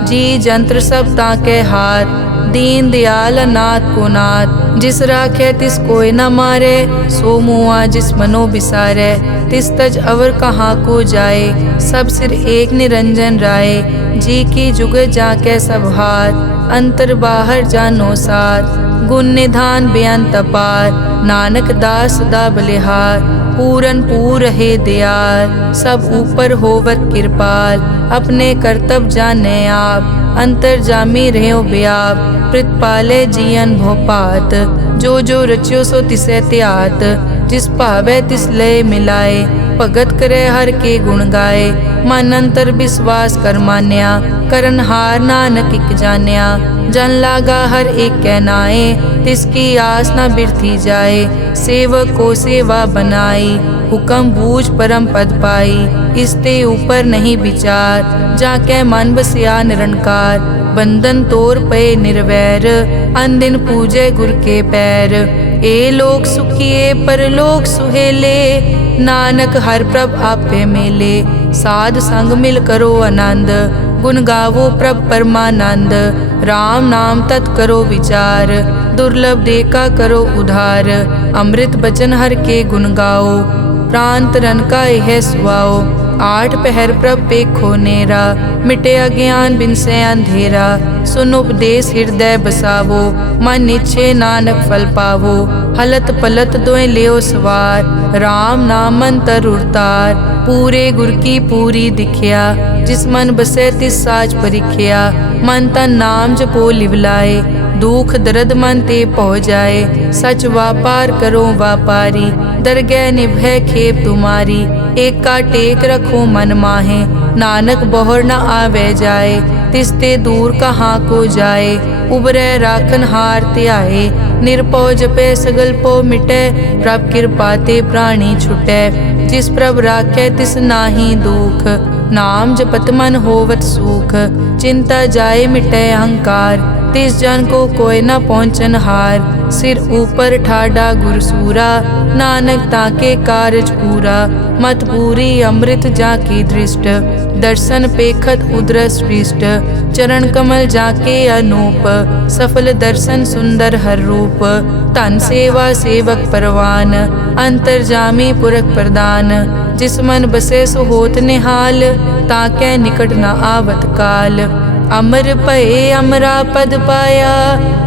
जी जंत्र सब ताके हाथ, दीन दयाल अनाथ को नाथ। जिस राखे तिस कोई न मारे, सो मुआ जिस मनो बिसारे। तिस तज अवर कहाँ को जाए, सब सिर एक निरंजन राय। जी की जुग जाके सब हाथ, अंतर बाहर जानो साथ। गुण निधान बेअंत अपार, नानक दास सदा बलिहार। पूरन पूर रहे दयाल, सब ऊपर होवत कृपाल। अपने कर्तव्य जाने आप, अंतर जामी रहो व्याप। प्रतिपाले जियन भोपात, जो जो रच्यो सो तिसे त्यात। जिस भावै तिस लय मिलाए, भगत करे हर के गुण गाए। मन अंतर विश्वास कर मान्या, करन हार नानक इक जान्या। जन लागा हर एक कै नाए, तिसकी आस न बिरथी जाए। सेवक को सेवा बनाई, हुक्म बूझ परम पद पाई। इसते ऊपर नहीं विचार, जाके मन बसिया निरंकार। बंधन तोर पे निर्वैर, अन दिन पूजे गुर के पैर। ए लोक सुखिए परलोक सुहेले, नानक हर प्रभ आपे मेले। साध संग मिल करो आनंद, गुण गावो प्रभ परमानंद। राम नाम तत् करो विचार, दुर्लभ देखा करो उधार। अमृत बचन हर के गुण गाओ, प्राण तरन का यह सुआओ। आठ पहर प्रभ पेखो नेरा, मिटे अज्ञान बिन से अंधेरा। सुन उपदेश हृदय बसावो, मन इच्छे नानक फल पावो। हलत पलत दोए लियो सवार, राम नाम मंतर उरतार। पूरे गुर की पूरी दिखिया, जिस मन बसे तिस साच परिखिया। मन तन नाम जपो लिवलाए, दुख दर्द मन ते पौ जाए। सच व्यापार करो व्यापारी, दरगह निभै खेप तुम्हारी। एका टेक रखो मन माहे, नानक बहुर न आवे जाए। तिसते दूर कहाँ को जाए, उबरै राखन हार त्याए। निरपौ जपै सगल पौ मिटै, प्रभ कृपा ते प्राणी छुटै। जिस प्रभ राखै तिस नाहि दुख, नाम जपत मन होवत सुख। चिंता जाए मिटै अहंकार, तिस जन को कोई न पहुँचन हार। सिर ऊपर ठाडा गुरसूरा, नानक ताके कारज पूरा। मत पूरी अमृत जाकी दृष्ट, दर्शन पेखत उदरस पृष्ठ। चरण कमल जाके अनूप, सफल दर्शन सुंदर हर रूप। धन सेवा सेवक परवान, अंतर्जामी पुरख प्रदान। जिस मन बसे सो होत निहाल, ताकै निकट न आवत काल। अमर भये अमरा पद पाया,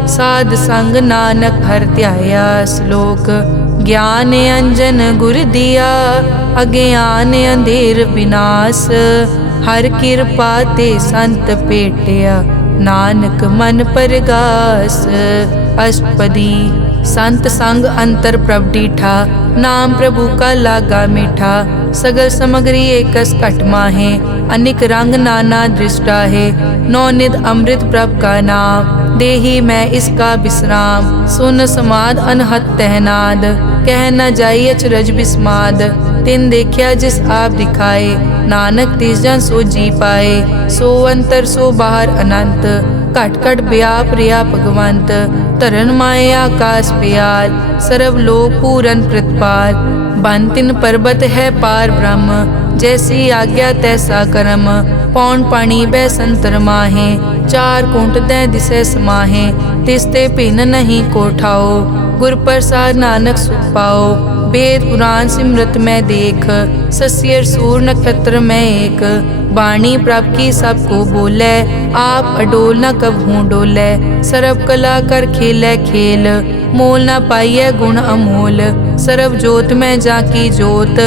साध संग नानक हर ध्याया। श्लोक ज्ञान अंजन गुर दिया, अज्ञान अंधेर विनाश। हर कृपा ते संत पेटिया, नानक मन परगास। अष्टपदी संत संग अंतर प्रभ डीठा, नाम प्रभु का लागा मीठा। सगल समग्री एकस घट माहे, अनिक रंग नाना दृष्टा है। नौ निध अमृत प्रभ का नाम, देही मैं इसका विश्राम। सुन समाद अनहत तहनाद, कह न जाई अचरज बिस्माद। तिन देखिया जिस आप दिखाए, नानक तिस जन सो जी पाए। सो अंतर सो बाहर अनंत, घट घट व्याप रिया भगवंत। तरन माए आकाश प्याल, सर्व लोक पूरन प्रतिपाल। बन तिन पर्वत है पार ब्रह्म, जैसी आज्ञा तैसा कर्म। पौन पानी बै संतर माहे, चार कुंट दै दिसै समाहे। तिसते भिन्न नहीं कोठाओ, गुर प्रसाद नानक सुख पाओ। वेद पुराण सिमरत में देख, सस्यर सूर नक्षत्र में एक। वाणी प्रभ की सबको बोले, आप अडोल न कबहूँ डोले। सर्व कला कर खेलै खेल, मोल न पाइयै गुण अमोल। सर्व जोत में जाकी जोत,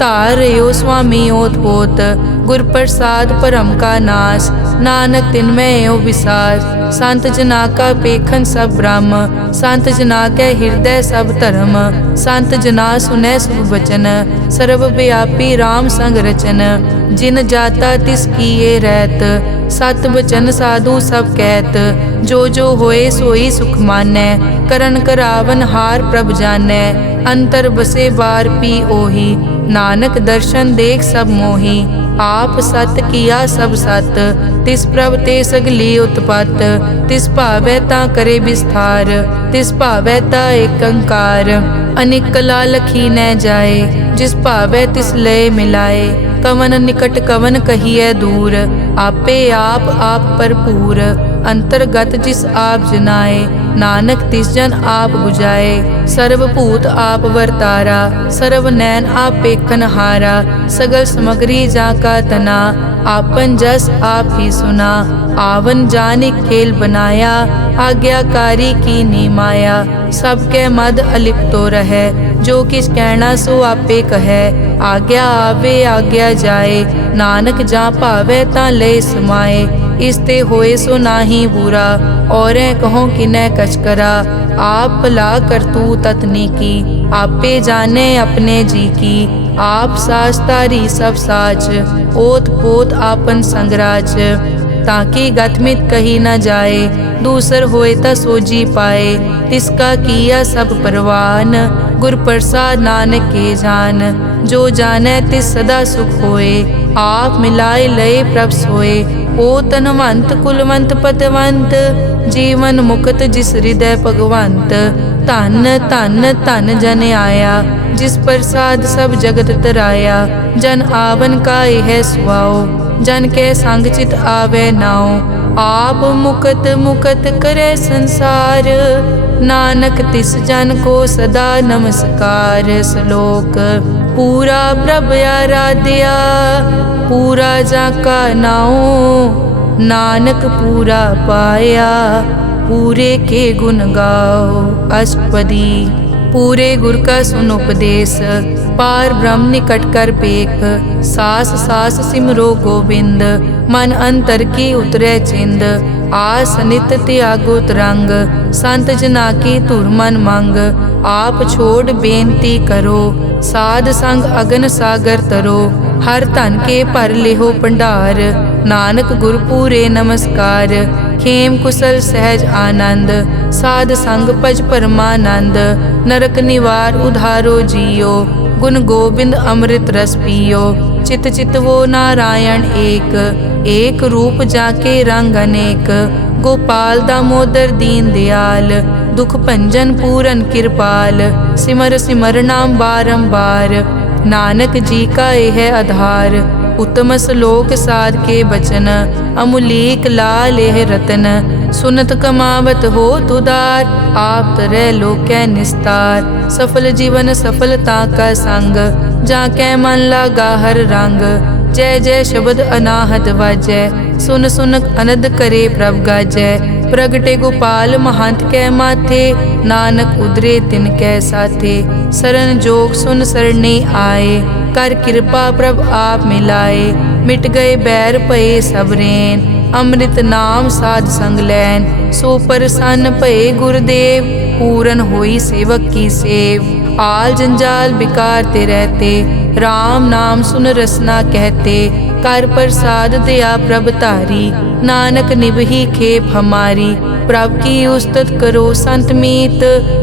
तारयो स्वामी ओत पोत। गुर प्रसाद परम का नाश, नानक तिनमें यो विसास। संत जना का पेखन सब ब्रह्म, संत जना के हृदय सब धर्म। संत जना सुनै शुभ वचन, सर्व व्यापी राम संग रचन। जिन जाता तिस किए रहत, सत वचन साधु सब कहत। जो जो होए सोई सुख मानै, करन करावन हार प्रभ जानै। अंतर बसे बार पी ओही, नानक दर्शन देख सब मोही। आप सत किया सब सत, तिस प्रभ ते सगली उत्पत। तिस भावै ता करे विस्तार, तिस भावै ता एकंकार। अनेक कला लखी न जाए, जिस भावै तिस लय मिलाए। कवन निकट कवन कहिए दूर, आपे आप भरपूर। अंतर्गत जिस आप जनाए, नानक तिस जन आप बुझाए। सर्वभूत आप वर्तारा, सर्व नैन आप पेखन हारा। सगल समग्री जाका तना, आपन जस आप ही सुना। आवन जाने खेल बनाया, आज्ञाकारी की नी माया। सबके मद अलिप्तो रहे, जो किस कहना सो आपे कहे। आज्ञा आवे आज्ञा जाए, नानक जा भावे ता ले समाए। इसते होए सो नाही बुरा, औरें कहो किनै कछ करा। आप भला करतू ततनी की, आपे जाने अपने जी की। आप साच तारी सब साच, ओत पोत आपन संगराज। ताकि गतमित कही न जाए, दूसर होए ता सोजी पाए। तिसका किया सब परवान, गुर प्रसाद नानक के जान। जो जाने तिस सदा सुख होए, आप मिलाए लय प्रभ सोए। ओ तनवंत कुलवंत पतवंत, जीवन मुक्त जिस हृदय भगवंत। धन धन धन जन आया, जिस प्रसाद सब जगत तराया। जन आवन का यह सुआओ, जन के संग चित आवे नाओ। आप मुकत मुकत करे संसार, नानक तिस जन को सदा नमस्कार। श्लोक पूरा प्रभ आराध्या, पूरा जाका नाओ। नानक पूरा पाया, पूरे के गुण गाओ। अष्टपदी पूरे गुर का सुन उपदेश, पार ब्रह्म निकट कर पेख। सास सास सिमरो गोबिंद, मन अंतर की उतरे चिंद। आस नित त्यागो तरंग, संत जना की धुर मन मंग। आप छोड़ बेनती करो, साध संग अगन सागर तरो। हर धन के भर लेहो भंडार, नानक गुर पूरे नमस्कार। खेम कुशल सहज आनंद, साध संग भज परमानंद। नरक निवार उधारो जियो, गुण गोबिंद अमृत रस पियो। चित चित वो नारायण एक, एक रूप जाके रंग अनेक। गोपाल दामोदर दीन दयाल, दुख भंजन पूरन कृपाल। सिमर सिमर नाम बारंबार, नानक जी का यह आधार। उत्तम श्लोक साध के बचन, अमुलीक लाल यह रतन। सुनत कमावत हो तुदार, आप तरह लोकै निस्तार। सफल जीवन सफलता का संग, जाकै मन लागा हर रंग। जय जय शब्द अनाहत वाजै, सुन सुन अनद करे प्रभ गाजै। प्रगटे गोपाल महंत कै माथे, नानक उदरे तिन कै साथे। सरन जोग सुन सरने आए, कर कृपा प्रभ आप मिलाए। मिट गए बैर भये सब रैन, अमृत नाम साध संग लैन। सो प्रसन्न भये गुरुदेव, पूरन होई सेवक की सेव। आल जंजाल बिकार ते रहते, राम नाम सुन रसना कहते। कर प्रसाद दया प्रभ तारी, नानक निभही खेप हमारी। प्रभ की उस्तत करो संत मीत,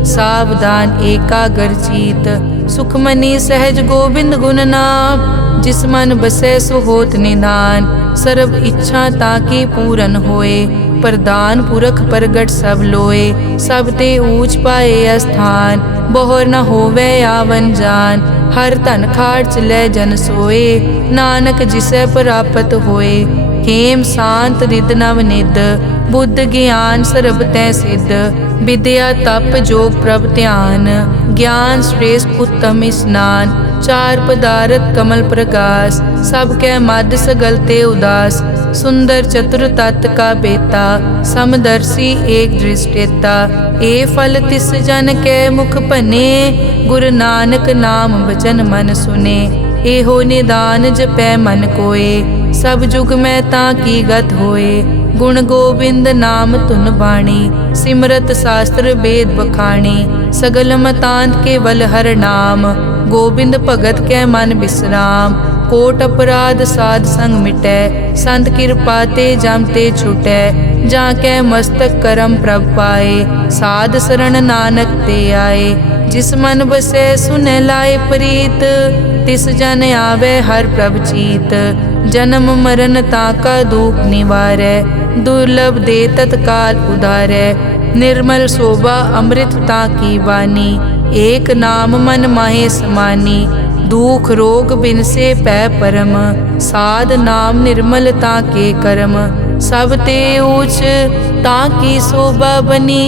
सावधान एकाग्र चीत। सुखमनी सहज गोबिंद गुण नाम, जिस मन बसै सो होत निधान। सर्ब इच्छा ताकी पूरन होए, प्रदान पुरख प्रगट सब लोए। सब ते ऊंच पाए स्थान, बोहर न होवे आवन जान। हर धन खाट लै जन सोए, नानक जिसे प्राप्त होए। हेम शांत रिद नव निद, बुद्ध ज्ञान सर्ब तै सिद्ध। विद्या तप जोग प्रभ ध्यान, ज्ञान श्रेष्ठ उत्तम स्नान। चार पदारथ कमल प्रकाश, सब कै मद सगल ते उदास। सुंदर चतुर तत् का बेता, समदर्शी एक दृष्टेता। ए फल तिस जन कै मुख बने, गुरु नानक नाम बचन मन सुने। एहो निदान जपै मन कोय, सब जुग में ताकी गत होए। गुण गोबिंद नाम धुन बाणी, सिमरत शास्त्र वेद बखाणी। सगल मतांत केवल हर नाम, गोबिंद भगत कै मन विश्राम। कोट अपराध साध संग मिटै, संत कृपा ते जम ते छुटै। जाकै मस्तक करम प्रभ पाए, साध शरण नानक ते आए। जिस मन बसै सुनै लाए प्रीत, तिस जन आवे हर प्रभ चीत। जन्म मरण ताका दुख निवारै, दुर्लभ दे तत्काल उधारै। निर्मल शोभा अमृत ताकी वानी, एक नाम मन माहे समानी। दुख रोग बिन से पै परम, साध नाम निर्मल ताके करम। सब ते ऊच ताकी शोभा बनी,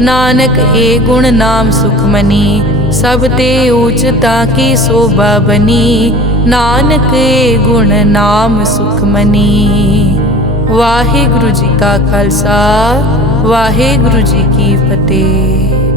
नानक ए गुण नाम सुखमनी। सब ते ऊच ताकी शोभा बनी, नानक ए गुण नाम सुखमनी। वाहिगुरु जी का खालसा, वाहिगुरु जी की फतेह।